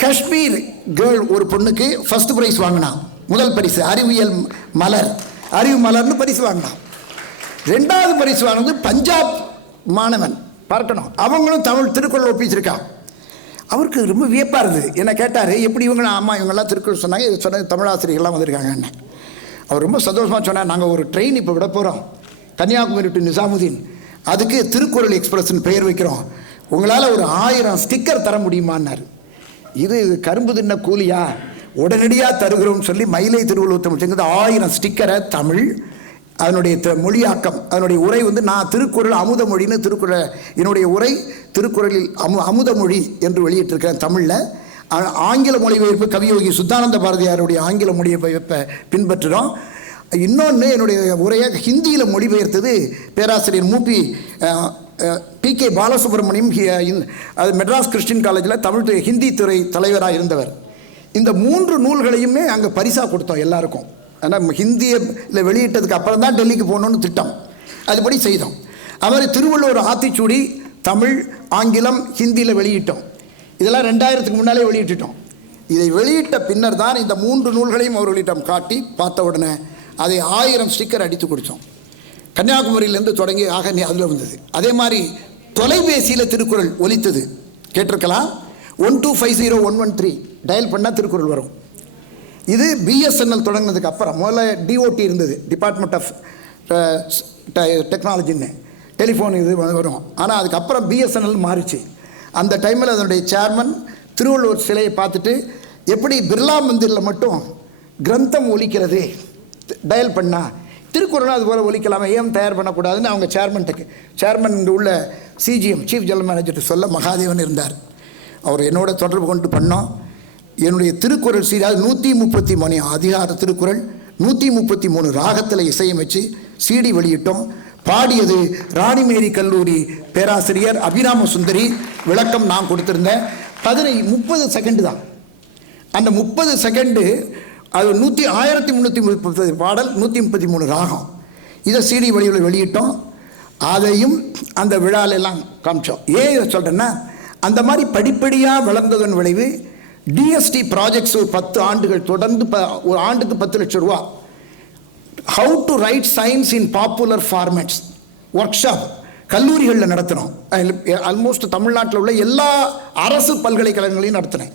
காஷ்மீர் கேர்ள் ஒரு பொண்ணுக்கு ஃபர்ஸ்ட் ப்ரைஸ் வாங்கினான். முதல் பரிசு அறிவியல் மலர், அறிவு மலர்னு பரிசு வாங்கினான். 2வது பரிசு வாங்கினது பஞ்சாப் மாணவன், பார்க்கணும், அவங்களும் தமிழ் திருக்குறள் ஒப்பிச்சிருக்கான். அவருக்கு ரொம்ப வியப்பாக இருந்தது. என்ன கேட்டார், எப்படி இவங்களாம், ஆமாம் இவங்கெல்லாம் திருக்குறள் சொன்னாங்க, இது சொன்ன தமிழாசிரியர்கள்லாம் வந்திருக்காங்கன்னு. அவர் ரொம்ப சந்தோஷமாக சொன்னார், நாங்கள் ஒரு ட்ரெயின் இப்போ விட போகிறோம் கன்னியாகுமரி டு நிசாமுதீன், அதுக்கு திருக்குறள் எக்ஸ்பிரஸ்ன்னு பெயர் வைக்கிறோம், உங்களால் ஒரு 1000 ஸ்டிக்கர் தர முடியுமான்னார். இது கரும்பு தின்ன கூலியா, உடனடியாக தருகிறோம்னு சொல்லி மயிலை திருவள்ளுவர் தமிழ்ச்சங்கத்தை 1000 ஸ்டிக்கரை தமிழ், அதனுடைய மொழியாக்கம், அதனுடைய உரை வந்து நான் திருக்குறள் அமுத மொழின்னு திருக்குறள் என்னுடைய உரை திருக்குறளில் அமுத மொழி என்று வெளியிட்டிருக்கிறேன் தமிழில். ஆங்கில மொழிபெயர்ப்பு கவியோகி சுத்தானந்த பாரதியாருடைய ஆங்கில மொழிபெயர்ப்பை பின்பற்றுகிறோம். இன்னொன்று என்னுடைய உரையை ஹிந்தியில் மொழிபெயர்த்தது பேராசிரியர் PK பாலசுப்ரமணியம், அது மெட்ராஸ் கிறிஸ்டின் காலேஜில் தமிழ் ஹிந்தி துறை தலைவராக இருந்தவர். இந்த 3 நூல்களையுமே அங்கே பரிசாக கொடுத்தோம் எல்லாருக்கும். ஆனால் ஹிந்தியில் வெளியிட்டதுக்கு அப்புறம் தான் டெல்லிக்கு போகணுன்னு திட்டம், அதுபடி செய்தோம். அது மாதிரி திருவள்ளுவர் ஆத்திச்சூடி தமிழ், ஆங்கிலம், ஹிந்தியில் வெளியிட்டோம். இதெல்லாம் 2000க்கு முன்னாலே வெளியிட்டுட்டோம். இதை வெளியிட்ட பின்னர் தான் இந்த 3 நூல்களையும் அவர்களிடம் காட்டி பார்த்த உடனே அதை 1000 ஸ்டிக்கர் அடித்து கொடுத்தோம். கன்னியாகுமரியிலேருந்து தொடங்கி அதில் வந்தது. அதே மாதிரி தொலைபேசியில் திருக்குறள் ஒலித்தது, கேட்டிருக்கலாம். 1250113 டயல் பண்ணால் திருக்குறள் வரும். இது பிஎஸ்என்எல் தொடங்கினதுக்கு அப்புறம் முதல்ல டிஓடி இருந்தது, டிபார்ட்மெண்ட் ஆஃப் டெக்னாலஜின்னு, டெலிஃபோன் இது வரும். ஆனால் அதுக்கப்புறம் பிஎஸ்என்எல் மாறிச்சு. அந்த டைமில் அதனுடைய சேர்மன் திருவள்ளுவர் சிலையை பார்த்துட்டு எப்படி பிர்லா மந்திரில் மட்டும் கிரந்தம் ஒலிக்கிறது டயல் பண்ணால் திருக்குறளும் அது போல் ஒலிக்கலாமே, ஏன் தயார் பண்ணக்கூடாதுன்னு அவங்க சேர்மன் இங்கே உள்ள சிஜிஎம் சீஃப் ஜெனரல் மேனேஜர்கிட்ட சொல்ல மகாதேவன் இருந்தார். அவர் என்னோட தொடர்பு கொண்டு பண்ணோம். என்னுடைய திருக்குறள் சீராக 133 அதிகார திருக்குறள் 133 ராகத்தில் இசையமைச்சு சிடி வெளியிட்டோம். பாடியது ராணிமேரி கல்லூரி பேராசிரியர் அபிராம சுந்தரி. விளக்கம் நான் கொடுத்துருந்தேன். 30 செகண்டு தான். அந்த 30 செகண்டு அது 1330 பாடல் 133 ராகம். இதை சிடி வழியில் வெளியிட்டோம். அதையும் அந்த விழாலெல்லாம் காமிச்சோம். ஏன் இதை சொல்கிறேன்னா, அந்த மாதிரி படிப்படியாக வளர்ந்ததன் விளைவு டிஎஸ்டி ப்ராஜெக்ட்ஸ் ஒரு 10 ஆண்டுகள் தொடர்ந்து ஒரு ஆண்டுக்கு 10 லட்சம் ரூபா. How to right science in popular formats work shop கல்லூரிகளில் நடத்தினோம். ஆல்மோஸ்ட் தமிழ்நாட்டில் உள்ள எல்லா அரசு பல்கலைக்கழகங்களையும் நடத்தினேன்.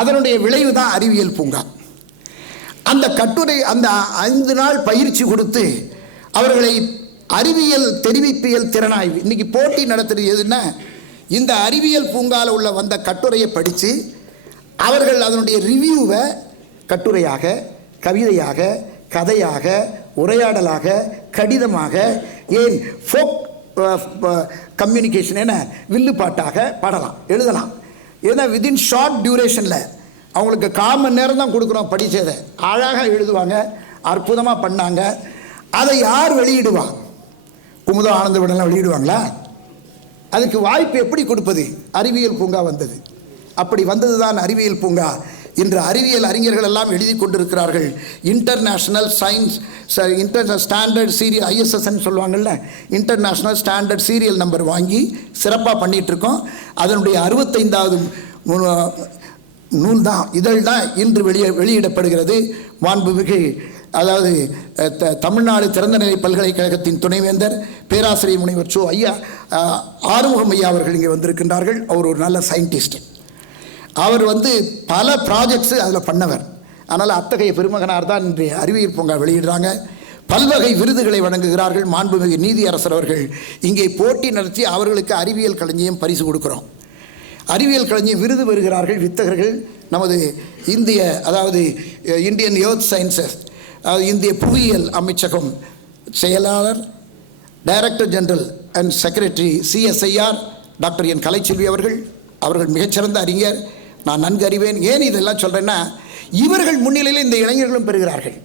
அதனுடைய விளைவு தான் அறிவியல் பூங்கா. அந்த கட்டுரை அந்த 5 நாள் பயிற்சி கொடுத்து அவர்களை அறிவியல் தெரிவிப்பியல் திறனாய்வு இன்னைக்கு போட்டி நடத்துறது எதுன்னா, இந்த அறிவியல் பூங்காவில் உள்ள வந்த கட்டுரையை படித்து அவர்கள் அதனுடைய ரிவ்யூவை கட்டுரையாக, கவிதையாக, கதையாக, உரையாடலாக, கடிதமாக, ஏன் ஃபோக் கம்யூனிகேஷன் என வில்லுப்பாட்டாக பாடலாம், எழுதலாம். ஏன்னா வித்தின் ஷார்ட் டியூரேஷனில் அவங்களுக்கு 1/4 மணி நேரம் தான் கொடுக்குறோம். படித்ததை அழகாக எழுதுவாங்க, அற்புதமாக பண்ணாங்க. அதை யார் வெளியிடுவா? குமுதம் ஆனந்த விடலாம் வெளியிடுவாங்களா? அதுக்கு வாய்ப்பு எப்படி கொடுப்பது? அறிவியல் பூங்கா வந்தது. அப்படி வந்தது தான் அறிவியல் பூங்கா. இன்று அறிவியல் அறிஞர்கள் எல்லாம் எழுதி கொண்டிருக்கிறார்கள். International science international standard serial ISSன்னு சொல்லுவாங்கள்ல, இன்டர்நேஷ்னல் ஸ்டாண்டர்ட் சீரியல் நம்பர் வாங்கி சிறப்பாக பண்ணிகிட்ருக்கோம். அதனுடைய 65வது நூல் தான், இதழ் தான் இன்று வெளியிடப்படுகிறது. மாண்புமிகு அதாவது தமிழ்நாடு திறந்தநிலை பல்கலைக்கழகத்தின் துணைவேந்தர் பேராசிரியர் முனைவர் ஐயா ஆறுமுகம் ஐயா அவர்கள் இங்கே வந்திருக்கின்றார்கள். அவர் ஒரு நல்ல சயின்டிஸ்ட். அவர் பல ப்ராஜெக்ட்ஸு அதில் பண்ணவர். அதனால் அத்தகைய பெருமகனார் தான் இன்றைய அறிவியல் பூங்கா வெளியிடுறாங்க. பல்வகை விருதுகளை வழங்குகிறார்கள். மாண்புமிகு நீதியரசர் அவர்கள் இங்கே போட்டி நடத்தி அவர்களுக்கு அறிவியல் களஞ்சியம் பரிசு கொடுக்குறோம். அறிவியல் களஞ்சியம் விருது பெறுகிறார்கள் வித்தகர்கள். நமது இந்திய அதாவது இந்தியன் எர்த் சயின்சஸ் இந்திய புவியியல் அமைச்சகம் செயலாளர், director general and secretary CSIR doctor N Kalaiselvi அவர்கள் மிகச்சிறந்த அறிஞர். நான் நன்கு அறிவேன். ஏன் இதெல்லாம் சொல்கிறேன்னா, இவர்கள் முன்னிலையில் இந்த இளைஞர்களும் பெறுகிறார்கள்.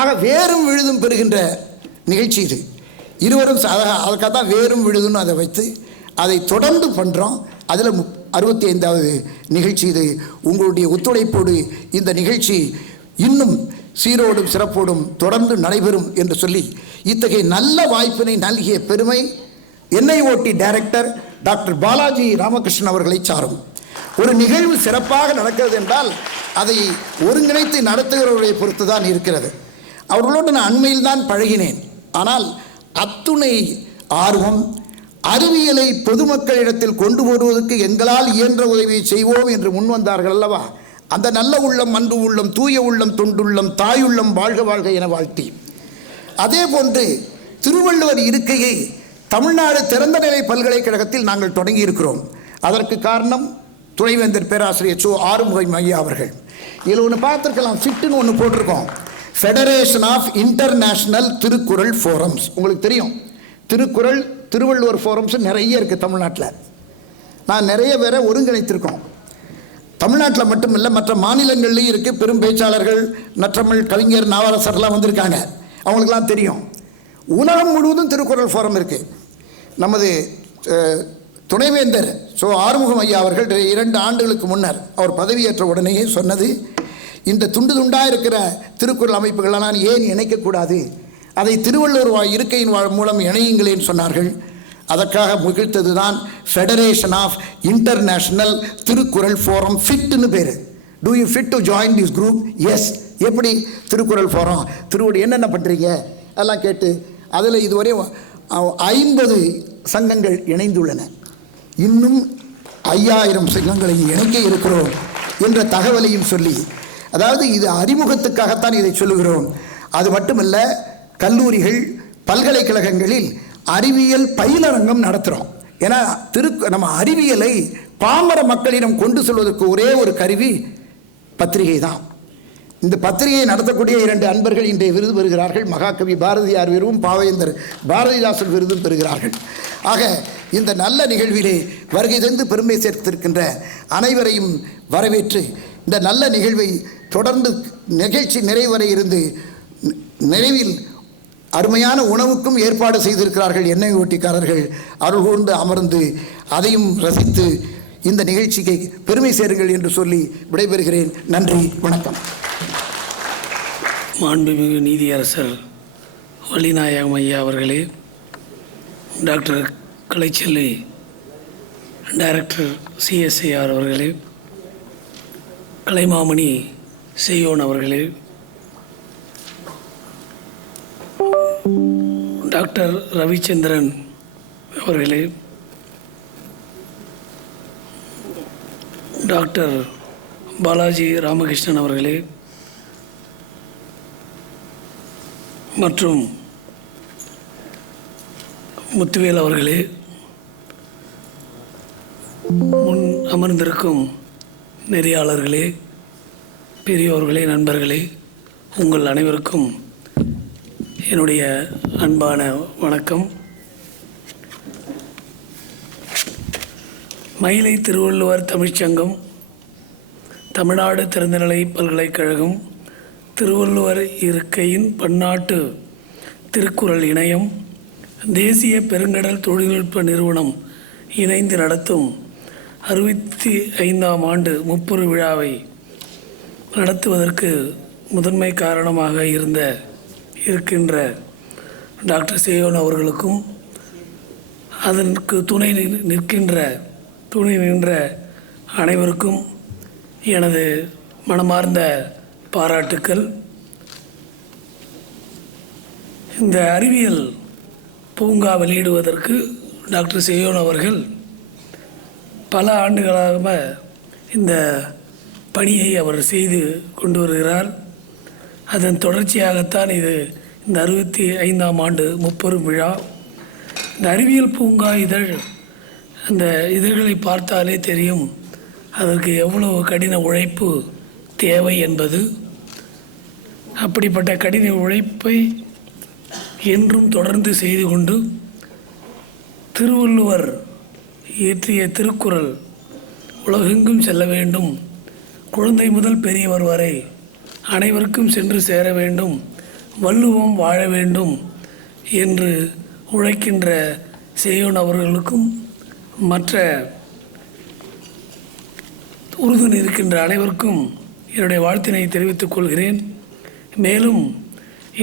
ஆக வேறும் விழுதும் பெறுகின்ற நிகழ்ச்சி இது. இருவரும் அதுக்காக தான் வேறும் விழுதுன்னு அதை வைத்து அதை தொடர்ந்து பண்ணுறோம். அதில் 65வது நிகழ்ச்சி இது. உங்களுடைய ஒத்துழைப்போடு இந்த நிகழ்ச்சி இன்னும் சீரோடும் சிறப்போடும் தொடர்ந்து நடைபெறும் என்று சொல்லி இத்தகைய நல்ல வாய்ப்பினை நல்கிய பெருமை NIOT director doctor Balaji Ramakrishnan அவர்களை சாரும். ஒரு நிகழ்வு சிறப்பாக நடக்கிறது என்றால் அதை ஒருங்கிணைத்து நடத்துகிறவர்களை பொறுத்து தான் இருக்கிறது. அவர்களோடு நான் அண்மையில் தான் பழகினேன். ஆனால் அத்துணை ஆர்வம், அறிவியலை பொதுமக்களிடத்தில் கொண்டு போடுவதற்கு எங்களால் இயன்ற உதவியை செய்வோம் என்று முன்வந்தார்கள் அல்லவா? அந்த நல்ல உள்ளம், அன்பு உள்ளம், தூய உள்ளம், தொண்டுள்ளம், தாயுள்ளம் வாழ்க வாழ்க என வாழ்த்தி, அதே போன்று திருவள்ளுவர் இருக்கையை தமிழ்நாடு திறந்தநிலை பல்கலைக்கழகத்தில் நாங்கள் தொடங்கி இருக்கிறோம். அதற்கு காரணம் துணைவேந்தர் பேராசிரியர் ஆறுமுகம் ஐயா அவர்கள். இதில் ஒன்று பார்த்துருக்கலாம், ஃபிட்டுன்னு ஒன்று போட்டிருக்கோம், federation of international Thirukkural forums. உங்களுக்கு தெரியும், திருக்குறள் திருவள்ளுவர் ஃபோரம்ஸ் நிறைய இருக்குது தமிழ்நாட்டில். நான் நிறைய பேரை ஒருங்கிணைத்திருக்கோம். தமிழ்நாட்டில் மட்டுமில்லை, மற்ற மாநிலங்கள்லேயும் இருக்குது. பெரும் பேச்சாளர்கள், நற்றமிழ் கவிஞர், நாவரசர்லாம் வந்திருக்காங்க. அவங்களுக்கெல்லாம் தெரியும். உலகம் முழுவதும் திருக்குறள் ஃபோரம் இருக்குது. நமது துணைவேந்தர் ஆறுமுகம் ஐயா அவர்கள் 2 ஆண்டுகளுக்கு முன்னர் அவர் பதவியேற்ற உடனேயே சொன்னது, இந்த துண்டு துண்டாக இருக்கிற திருக்குறள் அமைப்புகளெல்லாம் ஏன் இணைக்கக்கூடாது, அதை திருவள்ளுவர் இருக்கையின் மூலம் இணையுங்களேன்னு சொன்னார்கள். அதற்காக முகிழ்த்தது தான் federation of international Thirukkural forum. ஃபிட்னு பேர். Do you fit to join this group? Yes. எப்படி திருக்குறள் ஃபோரம், திருவடி என்னென்ன பண்ணுறீங்க அதெல்லாம் கேட்டு அதில் இதுவரை 50 சங்கங்கள் இணைந்துள்ளன. இன்னும் 5000 சங்கங்களை இணைக்க இருக்கிறோம் என்ற தகவலையும் சொல்லி அதாவது இது அறிமுகத்துக்காகத்தான் இதை சொல்லுகிறோம். அது மட்டுமல்ல, கல்லூரிகள் பல்கலைக்கழகங்களில் அறிவியல் பயிலரங்கம் நடத்துகிறோம். ஏன்னா நம்ம அறிவியலை பாமர மக்களிடம் கொண்டு செல்வதற்கு ஒரே ஒரு கருவி பத்திரிகை தான். இந்த பத்திரிகையை நடத்தக்கூடிய 2 அன்பர்கள் இன்றைய விருது பெறுகிறார்கள். மகாகவி பாரதியார் விருதும் பாவேந்தர் பாரதிதாசன் விருதும் பெறுகிறார்கள். ஆக இந்த நல்ல நிகழ்விலே வருகை தந்து பெருமை சேர்த்திருக்கின்ற அனைவரையும் வரவேற்று இந்த நல்ல நிகழ்வை தொடர்ந்து நிகழ்ச்சி நிறைவரை இருந்து நிறைவில் அருமையான உணவுக்கும் ஏற்பாடு செய்திருக்கிறார்கள் எண்ணெய் ஓட்டிக்காரர்கள். அருள் கூர்ந்து அமர்ந்து அதையும் ரசித்து இந்த நிகழ்ச்சிக்கு பெருமை சேருங்கள் என்று சொல்லி விடைபெறுகிறேன். நன்றி, வணக்கம். மாண்புமிகு நீதியரசர் வள்ளிநாயகம் ஐயா அவர்களே, டாக்டர் கலைச்செல்வி டைரக்டர் CSIR அவர்களே, கலைமாமணி செய்யோன் அவர்களே, டாக்டர் ரவிச்சந்திரன் அவர்களே, டாக்டர் பாலாஜி ராமகிருஷ்ணன் அவர்களே மற்றும் முத்துவேல் அவர்களே, முன் அமர்ந்திருக்கும் நெறியாளர்களே, பெரியோர்களே, நண்பர்களே, உங்கள் அனைவருக்கும் என்னுடைய அன்பான வணக்கம். மயிலை திருவள்ளுவர் தமிழ்ச்சங்கம், தமிழ்நாடு திறந்தநிலை பல்கலைக்கழகம், திருவள்ளுவர் இருக்கையின் பன்னாட்டு திருக்குறள் இணையம், தேசிய பெருங்கடல் தொழில்நுட்ப நிறுவனம் இணைந்து நடத்தும் 65ஆம் ஆண்டு முப்பெரு விழாவை நடத்துவதற்கு முதன்மை காரணமாக இருக்கின்ற டாக்டர் செய்யோன் அவர்களுக்கும் அதற்கு துணை நின்ற அனைவருக்கும் எனது மனமார்ந்த பாராட்டுக்கள். இந்த அறிவியல் பூங்கா வெளியிடுவதற்கு டாக்டர் செய்யோன் அவர்கள் பல ஆண்டுகளாக இந்த பணியை அவர் செய்து கொண்டு வருகிறார். அதன் தொடர்ச்சியாகத்தான் இந்த 65ஆம் ஆண்டு முப்பெரும் விழா. இந்த அறிவியல் பூங்கா அந்த இதழ்களை பார்த்தாலே தெரியும் அதற்கு எவ்வளவு கடின உழைப்பு தேவை என்பது. அப்படிப்பட்ட கடின உழைப்பை என்றும் தொடர்ந்து செய்து கொண்டு திருவள்ளுவர் இயற்றிய திருக்குறள் உலகெங்கும் செல்ல வேண்டும், குழந்தை முதல் பெரியவர் வரை அனைவருக்கும் சென்று சேர வேண்டும், வள்ளுவம் வாழ வேண்டும் என்று உழைக்கின்ற செய்யோன் அவர்களுக்கும் மற்ற உறுதுணை இருக்கின்ற அனைவருக்கும் என்னுடைய வாழ்த்தினை தெரிவித்துக் கொள்கிறேன். மேலும்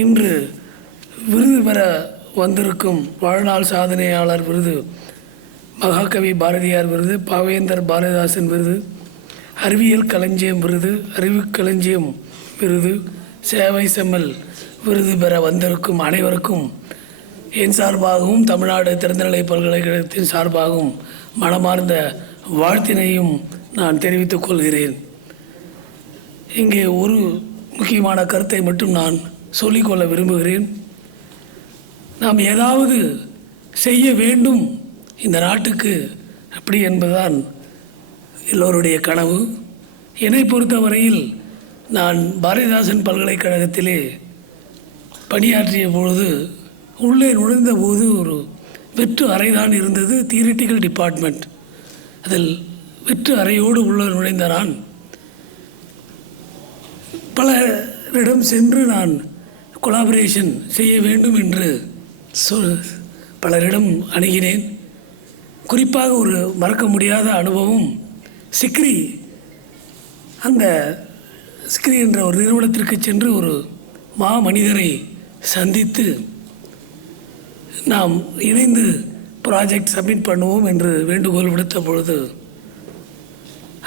இன்று விருது பெற வந்திருக்கும் வாழ்நாள் சாதனையாளர் விருது, மகாகவி பாரதியார் விருது, பாவேந்தர் பாரதிதாசன் விருது, அறிவியல் களஞ்சியம் விருது, அறிவுக்களஞ்சியம் விருது, சேவை செம்மல் விருது பெற வந்திருக்கும் அனைவருக்கும் என் சார்பாகவும் தமிழ்நாடு திறந்தநிலை பல்கலைக்கழகத்தின் சார்பாகவும் மனமார்ந்த வாழ்த்தினையும் நான் தெரிவித்துக் கொள்கிறேன். இங்கே ஒரு முக்கியமான கருத்தை மட்டும் நான் சொல்லிக்கொள்ள விரும்புகிறேன். நாம் ஏதாவது செய்ய வேண்டும் இந்த நாட்டுக்கு அப்படி என்பதுதான் எல்லோருடைய கனவு. என்னை பொறுத்தவரையில் நான் பாரதிதாசன் பல்கலைக்கழகத்திலே பணியாற்றிய பொழுது உள்ளே நுழைந்த போது ஒரு வெற்று அறைதான் இருந்தது, தியரிட்டிக்கல் டிபார்ட்மெண்ட். அதில் வெற்று அறையோடு உள்ள நுழைந்த நான் பலரிடம் சென்று நான் கொலாபரேஷன் செய்ய வேண்டும் என்று பலரிடம் அணுகினேன். குறிப்பாக ஒரு மறக்க முடியாத அனுபவம், சிக்ரி என்ற ஒரு நிறுவனத்திற்கு சென்று ஒரு மனிதரை சந்தித்து நாம் இணைந்து ப்ராஜெக்ட் சப்மிட் பண்ணுவோம் என்று வேண்டுகோள் விடுத்த பொழுது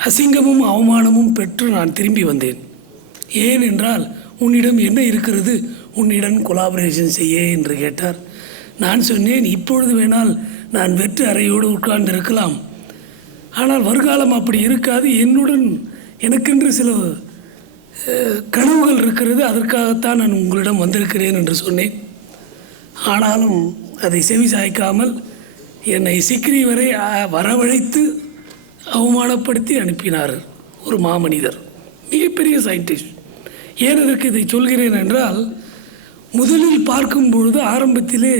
அசிங்கமும் அவமானமும் பெற்று நான் திரும்பி வந்தேன். ஏன் என்றால், உன்னிடம் என்ன இருக்கிறது, உன்னிடம் கொலாபரேஷன் செய்ய என்று கேட்டார். நான் சொன்னேன், இப்பொழுது வேணால் நான் வெற்று அறையோடு உட்கார்ந்து இருக்கலாம், ஆனால் வருகாலம் அப்படி இருக்காது. எனக்கென்று சில கனவுகள் இருக்கிறது, அதற்காகத்தான் நான் உங்களிடம் வந்திருக்கிறேன் என்று சொன்னேன். ஆனாலும் அதை செவி சாய்க்காமல் என்னை சிக்ரி வரை வரவழைத்து அவமானப்படுத்தி அனுப்பினார் ஒரு மாமனிதர், மிகப்பெரிய சயின்டிஸ்ட். ஏன் அதற்கு இதை சொல்கிறேன் என்றால், முதலில் பார்க்கும் பொழுது ஆரம்பத்திலே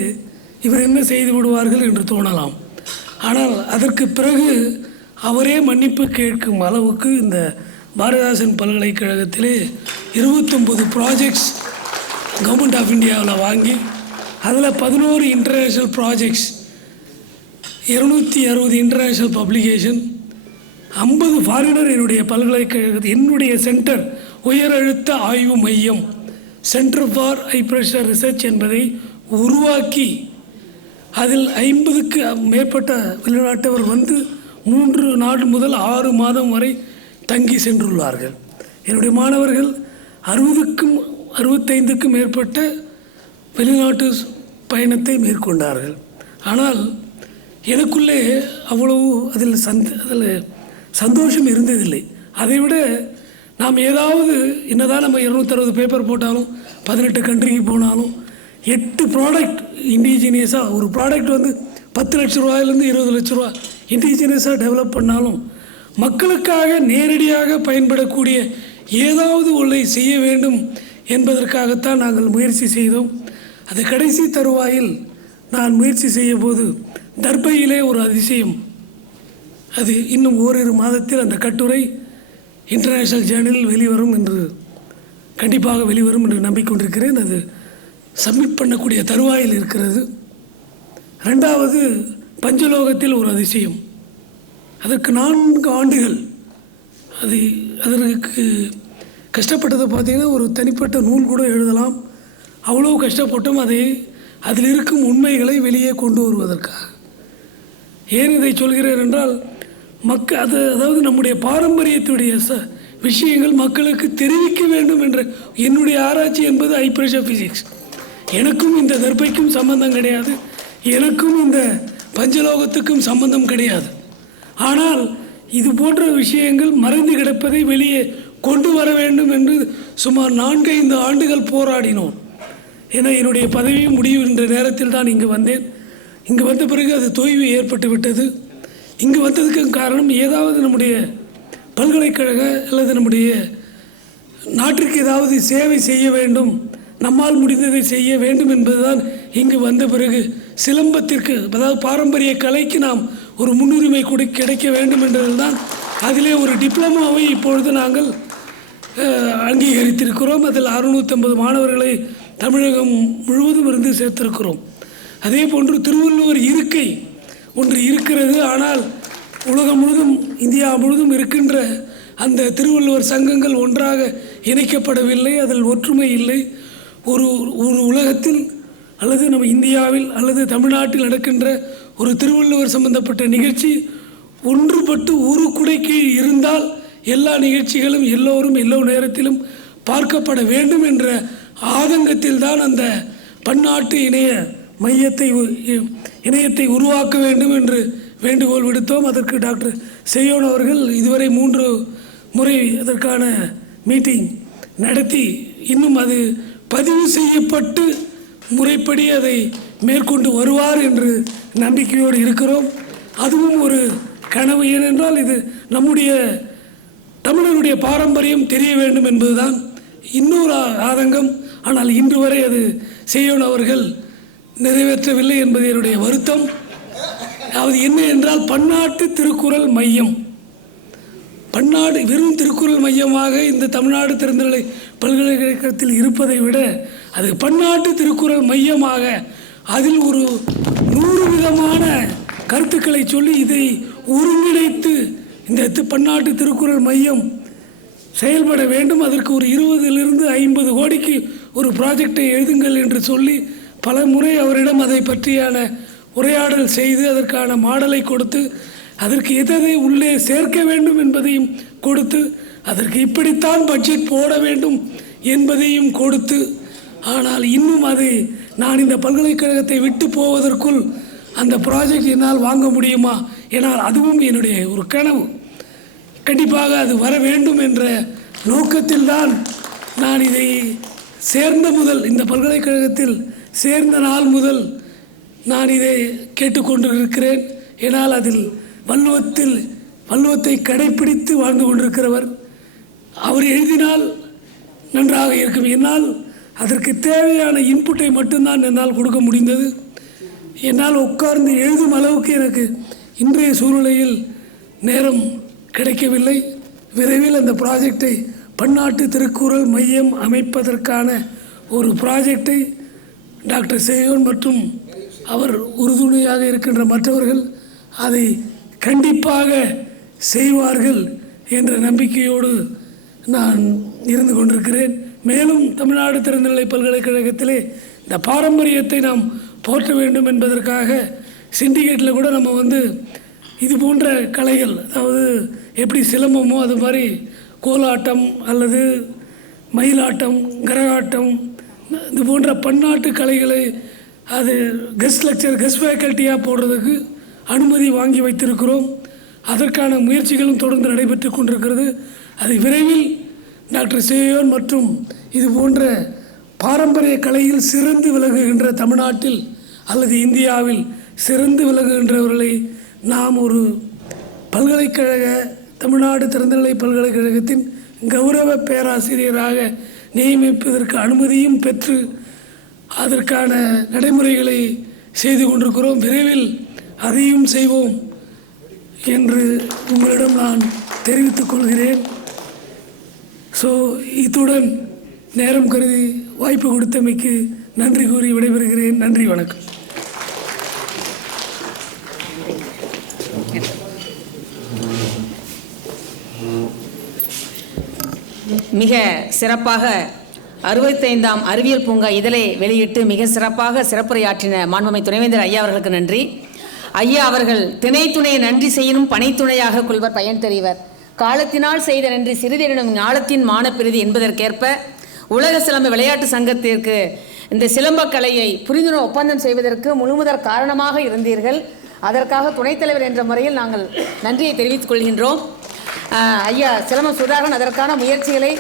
இவர் என்ன செய்து விடுவார்கள் என்று தோணலாம். ஆனால் அதற்கு பிறகு அவரே மன்னிப்பு கேட்கும் அளவுக்கு இந்த பாரதிதாசன் பல்கலைக்கழகத்திலே 29 ப்ராஜெக்ட்ஸ் கவர்மெண்ட் ஆஃப் இந்தியாவில் வாங்கி அதில் 11 international projects, 260 international publication, 50 foreigner என்னுடைய பல்கலைக்கழகத்தில் என்னுடைய சென்டர் உயர் அழுத்த ஆய்வு மையம் centre for high pressure research என்பதை உருவாக்கி அதில் 50க்கு மேற்பட்ட வெளிநாட்டவர் வந்து 3 நாள் முதல் 6 மாதம் வரை தங்கி சென்றுள்ளார்கள். என்னுடைய மாணவர்கள் 60க்கும் 65க்கும் மேற்பட்ட வெளிநாட்டு பயணத்தை மேற்கொண்டார்கள். ஆனால் எனக்குள்ளே அவ்வளவு அதில் சந்தோஷம் இருந்ததில்லை. அதைவிட நாம் ஏதாவது என்னதான் நம்ம 260 பேப்பர் போட்டாலும் 18 கண்ட்ரிக்கு போனாலும் 8 ப்ராடக்ட் இண்டிஜினியஸாக, ஒரு ப்ராடக்ட் வந்து 10 லட்ச ரூபாயிலேருந்து 20 லட்ச ரூபா இண்டிஜினியஸாக டெவலப் பண்ணாலும் மக்களுக்காக நேரடியாக பயன்படக்கூடிய ஏதாவது ஒன்றை செய்ய வேண்டும் என்பதற்காகத்தான் நாங்கள் முயற்சி செய்தோம். அது கடைசி தருவாயில் நான் முயற்சி செய்ய போது தர்பையிலே ஒரு அதிசயம், அது இன்னும் ஓரிரு மாதத்தில் அந்த கட்டுரை இன்டர்நேஷ்னல் ஜேர்னலில் வெளிவரும் என்று, கண்டிப்பாக வெளிவரும் என்று நம்பிக்கொண்டிருக்கிறேன். அது சப்மிட் பண்ணக்கூடிய தருவாயில் இருக்கிறது. 2வது பஞ்சலோகத்தில் ஒரு அதிசயம், அதற்கு 4 ஆண்டுகள் அதற்கு கஷ்டப்பட்டதை பார்த்தீங்கன்னா ஒரு தனிப்பட்ட நூல் கூட எழுதலாம். அவ்வளோ கஷ்டப்பட்டும் அதில் இருக்கும் உண்மைகளை வெளியே கொண்டு வருவதற்காக. ஏன் இதை சொல்கிறேன் என்றால், அதாவது நம்முடைய பாரம்பரியத்துடைய விஷயங்கள் மக்களுக்கு தெரிவிக்க வேண்டும் என்ற என்னுடைய ஆராய்ச்சி என்பது ஹை ப்ரெஷர் ஃபிசிக்ஸ். எனக்கும் இந்த தர்பைக்கும் சம்பந்தம் கிடையாது, எனக்கும் இந்த பஞ்சலோகத்துக்கும் சம்பந்தம் கிடையாது. ஆனால் இது போன்ற விஷயங்கள் மறைந்து கிடப்பதை வெளியே கொண்டு வர வேண்டும் என்று சுமார் 4-5 ஆண்டுகள் போராடினோம். ஏன்னா என்னுடைய பதவி முடிகின்ற நேரத்தில் தான் இங்கு வந்தேன். இங்கு வந்த பிறகு அது தொய்வு ஏற்பட்டு விட்டது. இங்கு வந்ததுக்கு காரணம், ஏதாவது நம்முடைய பல்கலைக்கழக அல்லது நம்முடைய நாட்டிற்கு ஏதாவது சேவை செய்ய வேண்டும், நம்மால் முடிந்ததை செய்ய வேண்டும் என்பதுதான். இங்கு வந்த பிறகு சிலம்பத்திற்கு, அதாவது பாரம்பரிய கலைக்கு நாம் ஒரு முன்னுரிமை கிடைக்க வேண்டும் என்றதுதான். அதிலே ஒரு டிப்ளமாவை இப்பொழுது நாங்கள் அங்கீகரித்திருக்கிறோம். அதில் 650 மாணவர்களை தமிழகம் முழுவதும் இருந்து சேர்த்திருக்கிறோம். அதே போன்று திருவள்ளுவர் இருக்கை ஒன்று இருக்கிறது. ஆனால் உலகம் முழுதும், இந்தியா முழுதும் இருக்கின்ற அந்த திருவள்ளுவர் சங்கங்கள் ஒன்றாக இணைக்கப்படவில்லை, அதில் ஒற்றுமை இல்லை. ஒரு உலகத்தில் அல்லது நம்ம இந்தியாவில் அல்லது தமிழ்நாட்டில் நடக்கின்ற ஒரு திருவள்ளுவர் சம்பந்தப்பட்ட நிகழ்ச்சி ஒன்றுபட்டு ஒரு குடைக்கு இருந்தால் எல்லா நிகழ்ச்சிகளும் எல்லோரும் எல்லா நேரத்திலும் பார்க்கப்பட வேண்டும் என்ற ஆதங்கத்தில் தான் அந்த பன்னாட்டு இணையத்தை உருவாக்க வேண்டும் என்று வேண்டுகோள் விடுத்தோம். அதற்கு டாக்டர் செய்யோன் அவர்கள் இதுவரை 3 முறை அதற்கான மீட்டிங் நடத்தி இன்னும் அது பதிவு செய்யப்பட்டு முறைப்படி அதை மேற்கொண்டு வருவார் என்று நம்பிக்கையோடு இருக்கிறோம். அதுவும் ஒரு கனவு. ஏனென்றால் இது நம்முடைய தமிழருடைய பாரம்பரியம் தெரிய வேண்டும் என்பதுதான் இன்னொரு ஆதங்கம். ஆனால் இன்று வரை அது செய்யோன் அவர்கள் நிறைவேற்றவில்லை என்பது என்னுடைய வருத்தம். அது என்ன என்றால், பன்னாட்டு திருக்குறள் மையம், வெறும் திருக்குறள் மையமாக இந்த தமிழ்நாடு திறந்தநிலை பல்கலைக்கழகத்தில் இருப்பதை விட அது பன்னாட்டு திருக்குறள் மையமாக அதில் ஒரு 100 விதமான கருத்துக்களை சொல்லி இதை ஒருங்கிணைத்து இந்த பன்னாட்டு திருக்குறள் மையம் செயல்பட வேண்டும். அதற்கு ஒரு 20லிருந்து 50 கோடிக்கு ஒரு ப்ராஜெக்டை எழுதுங்கள் என்று சொல்லி பல முறை அவரிடம் அதை பற்றியான உரையாடல் செய்து அதற்கான மாடலை கொடுத்து அதற்கு எதை உள்ளே சேர்க்க வேண்டும் என்பதையும் கொடுத்து அதற்கு இப்படித்தான் பட்ஜெட் போட வேண்டும் என்பதையும் கொடுத்து, ஆனால் இன்னும் அது நான் இந்த பல்கலைக்கழகத்தை விட்டு போவதற்குள் அந்த ப்ராஜெக்ட் என்னால் வாங்க முடியுமா? ஏன்னால் அதுவும் என்னுடைய ஒரு கனவு. கண்டிப்பாக அது வர வேண்டும் என்ற நோக்கத்தில்தான் நான் இதை சேர்ந்த முதல், இந்த பல்கலைக்கழகத்தில் சேர்ந்த நாள் முதல் நான் இதை கேட்டுக்கொண்டிருக்கிறேன். ஏனால் அதில் வள்ளுவத்தை கடைப்பிடித்து வாழ்ந்து கொண்டிருக்கிறவர். அவர் எழுதினால் நன்றாக இருக்கும். என்னால் அதற்கு தேவையான இன்புட்டை மட்டும்தான் என்னால் கொடுக்க முடிந்தது. என்னால் உட்கார்ந்து எழுதும் அளவுக்கு எனக்கு இன்றைய சூழ்நிலையில் நேரம் கிடைக்கவில்லை. விரைவில் அந்த ப்ராஜெக்டை, பன்னாட்டு திருக்குறள் மையம் அமைப்பதற்கான ஒரு ப்ராஜெக்டை டாக்டர் சேயோன் மற்றும் அவர் உறுதுணையாக இருக்கின்ற மற்றவர்கள் அதை கண்டிப்பாக செய்வார்கள் என்ற நம்பிக்கையோடு நான் இருந்து கொண்டிருக்கிறேன். மேலும் தமிழ்நாடு திறந்தநிலை பல்கலைக்கழகத்திலே இந்த பாரம்பரியத்தை நாம் போற்ற வேண்டும் என்பதற்காக சிண்டிகேட்டில் கூட நம்ம இது போன்ற கலைகள், அதாவது எப்படி சிலம்பமோ அது மாதிரி கோலாட்டம் அல்லது மயிலாட்டம், கரகாட்டம், இது போன்ற பன்னாட்டு கலைகளை அது கெஸ்ட் ஃபேக்கல்ட்டியாக போடுறதுக்கு அனுமதி வாங்கி வைத்திருக்கிறோம். அதற்கான முயற்சிகளும் தொடர்ந்து நடைபெற்று கொண்டிருக்கிறது. அது விரைவில் டாக்டர் சேயோன் மற்றும் இது போன்ற பாரம்பரிய கலையில் சிறந்து விளங்குகின்ற தமிழ்நாட்டில் அல்லது இந்தியாவில் சிறந்து விளங்குகின்றவர்களை நாம் ஒரு தமிழ்நாடு திறந்தநிலை பல்கலைக்கழகத்தின் கௌரவ பேராசிரியராக நியமிப்பதற்கு அனுமதியும் பெற்று அதற்கான நடைமுறைகளை செய்து கொண்டிருக்கிறோம். விரைவில் அதையும் செய்வோம் என்று உங்களிடம் நான் தெரிவித்துக் கொள்கிறேன். இத்துடன் நேரம் கருதி வாய்ப்பு கொடுத்தமைக்கு நன்றி கூறி விடைபெறுகிறேன். நன்றி, வணக்கம். மிக சிறப்பாக 65ஆம் அறிவியல் பூங்கா இதழை வெளியிட்டு மிக சிறப்பாக சிறப்புரையாற்றின மாண்புமிகு துணைவேந்தர் ஐயா அவர்களுக்கு நன்றி. ஐயா அவர்கள் திணைத்துணை நன்றி செய்யணும் பனைத்துணையாக கொள்வர் பயன் தெரிவர். காலத்தினால் செய்த நன்றி சிறிதெனும் ஞாலத்தின் மானப்பிரிதி என்பதற்கேற்ப உலக சிலம்ப விளையாட்டு சங்கத்திற்கு இந்த சிலம்பக்கலையை புரிந்துணர்வு ஒப்பந்தம் செய்வதற்கு முழுமுதற் காரணமாக இருந்தீர்கள். அதற்காக துணைத் தலைவர் என்ற முறையில் நாங்கள் நன்றியை தெரிவித்துக் கொள்கின்றோம். ஐயா சிலம்பம் சுதாகரன் அதற்கான முயற்சிகளை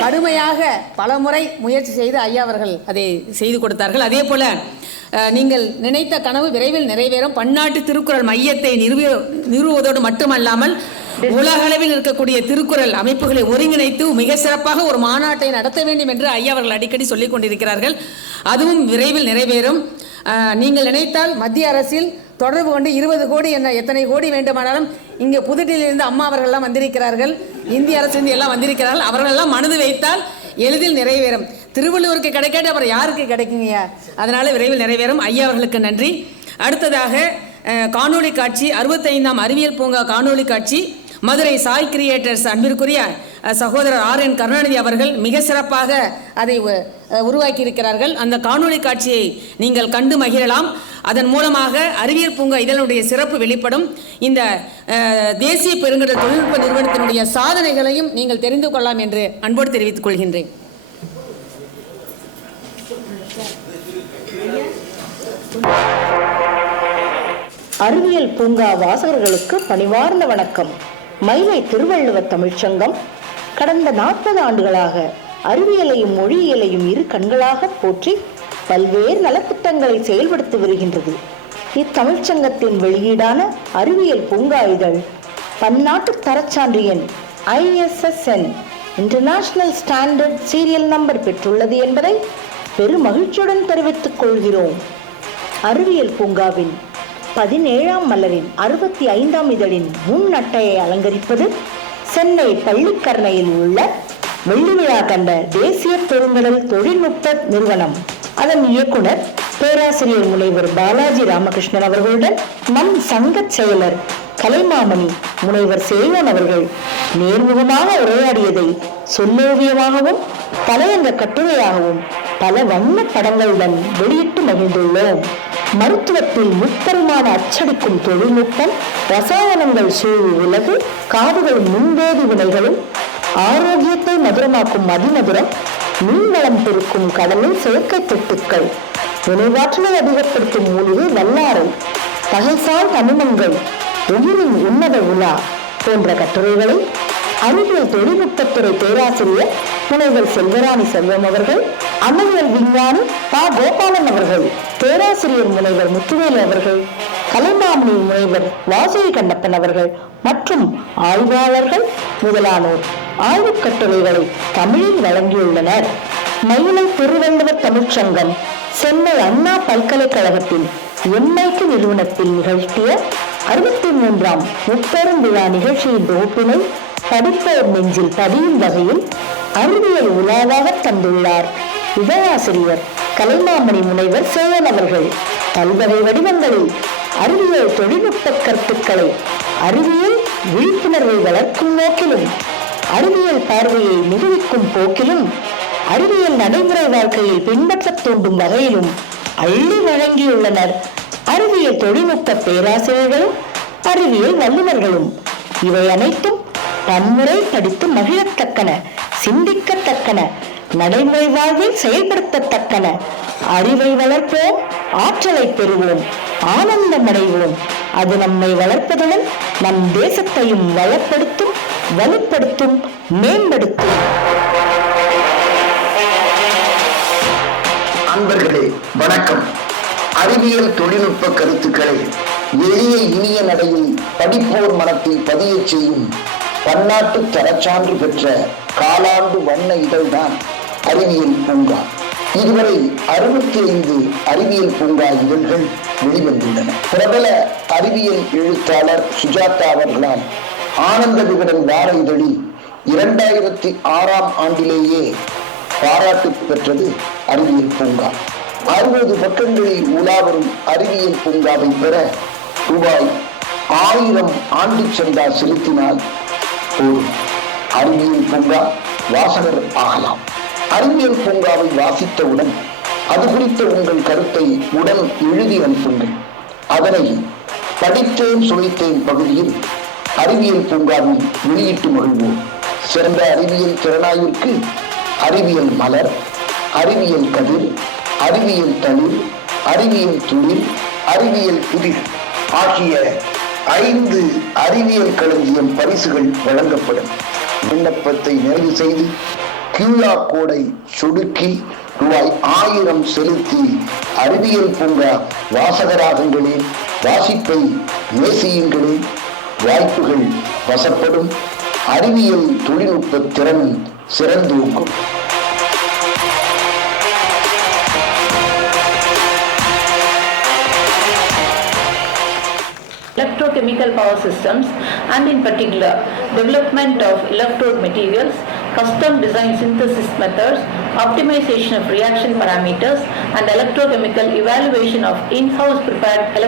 கடுமையாக பல முறை முயற்சி செய்து ஐயா அவர்கள் அதை செய்து கொடுத்தார்கள். அதே போல நீங்கள் நினைத்த கனவு விரைவில் நிறைவேறும். பன்னாட்டு திருக்குறள் மையத்தை நிறுவுவதோடு மட்டுமல்லாமல் உலகளவில் இருக்கக்கூடிய திருக்குறள் அமைப்புகளை ஒருங்கிணைத்து மிக சிறப்பாக ஒரு மாநாட்டை நடத்த வேண்டும் என்று ஐயா அவர்கள் அடிக்கடி சொல்லிக் கொண்டிருக்கிறார்கள். அதுவும் விரைவில் நிறைவேறும். நீங்கள் நினைத்தால் மத்திய அரசில் தொடர்பு கொண்டு 20 கோடி என்ன எத்தனை கோடி வேண்டுமானாலும் இங்கே புதுடில்லியிலிருந்து அம்மா அவர்கள்லாம் வந்திருக்கிறார்கள், இந்திய அரசு எல்லாம் வந்திருக்கிறார்கள். அவர்களெல்லாம் மனது வைத்தால் எளிதில் நிறைவேறும். திருவள்ளுவருக்கு கிடைக்காது அப்புறம் யாருக்கு கிடைக்குங்க? அதனால் விரைவில் நிறைவேறும். ஐயா அவர்களுக்கு நன்றி. அடுத்ததாக காணொளி காட்சி 65ஆம் அறிவியல் பூங்கா காணொளி காட்சி மதுரை சாய் கிரியேட்டர்ஸ் அன்பிற்குரிய சகோதரர் RN கருணாநிதி அவர்கள் மிக சிறப்பாக அதை உருவாக்கி இருக்கிறார்கள். அந்த காணொளி காட்சியை நீங்கள் கண்டு மகிழலாம். அதன் மூலமாக அறிவியல் பூங்கா இதனுடைய சிறப்பு வெளிப்படும். இந்த தேசிய பெருங்கடல் தொழில்நுட்ப நிறுவனத்தினுடைய சாதனைகளையும் நீங்கள் தெரிந்து கொள்ளலாம் என்று அன்போடு தெரிவித்துக் கொள்கின்றேன். அறிவியல் பூங்கா வாசகர்களுக்கு பணிவார்ந்த வணக்கம். மயிலை திருவள்ளுவர் தமிழ்ச்சங்கம் கடந்த 40 ஆண்டுகளாக அறிவியலையும் மொழியியலையும் இரு கண்களாக போற்றி பல்வேறு நலத்திட்டங்களை செயல்படுத்தி வருகின்றது. இத்தமிழ்ச்சங்கத்தின் வெளியீடான அறிவியல் பூங்கா இதழ் பன்னாட்டு தரச்சான்று எண் ISSN international standard serial number பெற்றுள்ளது என்பதை பெரும் மகிழ்ச்சியுடன் தெரிவித்துக் கொள்கிறோம். அறிவியல் பூங்காவின் 17ஆம் மலரின் 65ஆம் இதழின் முன் அட்டையை அலங்கரிப்பது சென்னை பள்ளிக்கரணையில் உள்ள வெள்ளி விழா கண்ட தேசிய பெருங்கடல் தொழில்நுட்ப நிறுவனம். அதன் இயக்குனர் பேராசிரியர் முனைவர் பாலாஜி ராமகிருஷ்ணன் அவர்களுடன் நம் சங்க செயலர் கலைமாமணி முனைவர் சேவன் அவர்கள் நேர்முகமாக உரையாடியதை சொல்லோவியமாகவும் தலையங்க கட்டுரையாகவும் பல வண்ண படங்களுடன் வெளியிட்டு மகிழ்ந்துள்ளோம். மருத்துவத்தில் முப்பரிமாண அச்சடிக்கும் தொழில்நுட்பம், ரசாயனங்கள் சூழ் உலகு, காடுகளும் முன்வேதி வினைகளும், ஆரோக்கியத்தை மதுரமாக்கும் மதிமதுரம், மீன்வளம் பெருக்கும் கடலில் செயற்கை தொட்டுக்கள், நினைவாற்றலை அதிகப்படுத்தும் மூலிகை வல்லாரை, தகைசால் கனிமங்கள், உயிரின் உன்னத உலா போன்ற கட்டுரைகளை அறிவியல் தொழில்நுட்பத்துறை பேராசிரியர் முனைவர் செல்வராணி செல்வம் அவர்கள், அன்னவியல் விஞ்ஞானி பா கோபாலன் அவர்கள், பேராசிரியர் முனைவர் முத்துவேலு அவர்கள், கலைமாமணி முனைவர் வாசுகி கண்ணப்பன் அவர்கள் மற்றும் ஆய்வாளர்கள் முதலானோர் ஆய்வுக் கட்டுரைகளை தமிழில் வழங்கியுள்ளனர். மயிலை திருவள்ளுவர் தமிழ்ச்சங்கம் சென்னை அண்ணா பல்கலைக்கழகத்தின் எம்ஐடி நிறுவனத்தில் நிகழ்த்திய 63ஆம் முப்பெரும் விழா நிகழ்ச்சியின் தொகுப்பினை படிப்போர் நெஞ்சில் பதியும் வகையில் அறிவியல் உலாவாக தந்துள்ளார் இதழாசிரியர் கலைமாமணி முனைவர் சேவன் அவர்கள். பல்வகை வடிவங்களில் அறிவியல் தொழில்நுட்ப கருத்துக்களை அறிவியல் விழிப்புணர்வை வளர்க்கும் நோக்கிலும், அறிவியல் பார்வையை நிரூபிக்கும் போக்கிலும், அறிவியல் நடைமுறை வாழ்க்கையில் பின்பற்ற தூண்டும் வகையிலும் அள்ளி வழங்கியுள்ளனர் அறிவியல் தொழில்நுட்ப பேராசிரியர்களும் அறிவியல் வல்லுநர்களும். இவை அனைத்தும் பன்முறை படித்து மகிழத்தக்கன, சிந்திக்கத்தக்கன, நடைமுறை வாழ்வில் செயல்படுத்தத்தக்கன. அறிவை வளர்ப்போம், ஆற்றலை பெறுவோம், ஆனந்தமடைவோம். அது நம்மை வளர்ப்பதுடன் நம் தேசத்தையும் வளப்படுத்தும், வலுப்படுத்தும், மேம்படுத்தும். அன்பர்களே வணக்கம். அறிவியல் தொழில்நுட்ப கருத்துக்களை எளிய இனிய நடையில் படிப்போர் மனத்தில் பதிய செய்யும் பன்னாட்டு தரச்சான்று பெற்ற காலாண்டு வண்ண இதழ்தான் அறிவியல் பூங்கா. இதுவரை 65 அறிவியல் பூங்கா இதழ்கள் வெளிவந்துள்ளன. பிரபல அறிவியல் எழுத்தாளர் சுஜாதா அவர்களால் ஆனந்த விகடன் வார இதழில் 2006ஆம் ஆண்டிலேயே பாராட்டு பெற்றது அறிவியல் பூங்கா. 60 பக்கங்களில் உலாவரும் அறிவியல் பூங்காவை பெற ரூபாய் 1000 ஆண்டு சந்தா செலுத்தினால் போதும். அறிவியல் பூங்கா வாசகர் ஆகலாம். அறிவியல் பூங்காவை வாசித்தவுடன் அது குறித்த உங்கள் கருத்தை உடன் எழுதி அனுப்புங்கள். அதனை படித்தேன் சுவைத்தேன் பகுதியில் அறிவியல் பூங்காவில் வெளியிட்டு மகிழ்வோம். சிறந்த அறிவியல் திறனாய்விற்கு அறிவியல் மலர், அறிவியல் கதிர், அறிவியல் தளிர், அறிவியல் துளிர், அறிவியல் புதிர் ஆகிய 5 அறிவியல் களஞ்சியம் பரிசுகள் வழங்கப்படும். விண்ணப்பத்தை நிறைவு செய்து QR கோடை சொடுக்கி ரூபாய் 1000 செலுத்தி அறிவியல் பூங்கா வாசகராகுங்களே. வாசிப்பை நேசியுங்களே. வாய்ப்புகள் வசப்படும். அறிவியல் தொழில்நுட்ப திறன் சிறந்தோங்கும். Electrochemical power systems, and in particular development of electrode materials, custom design synthesis methods, optimization of reaction parameters, and electrochemical evaluation of in-house prepared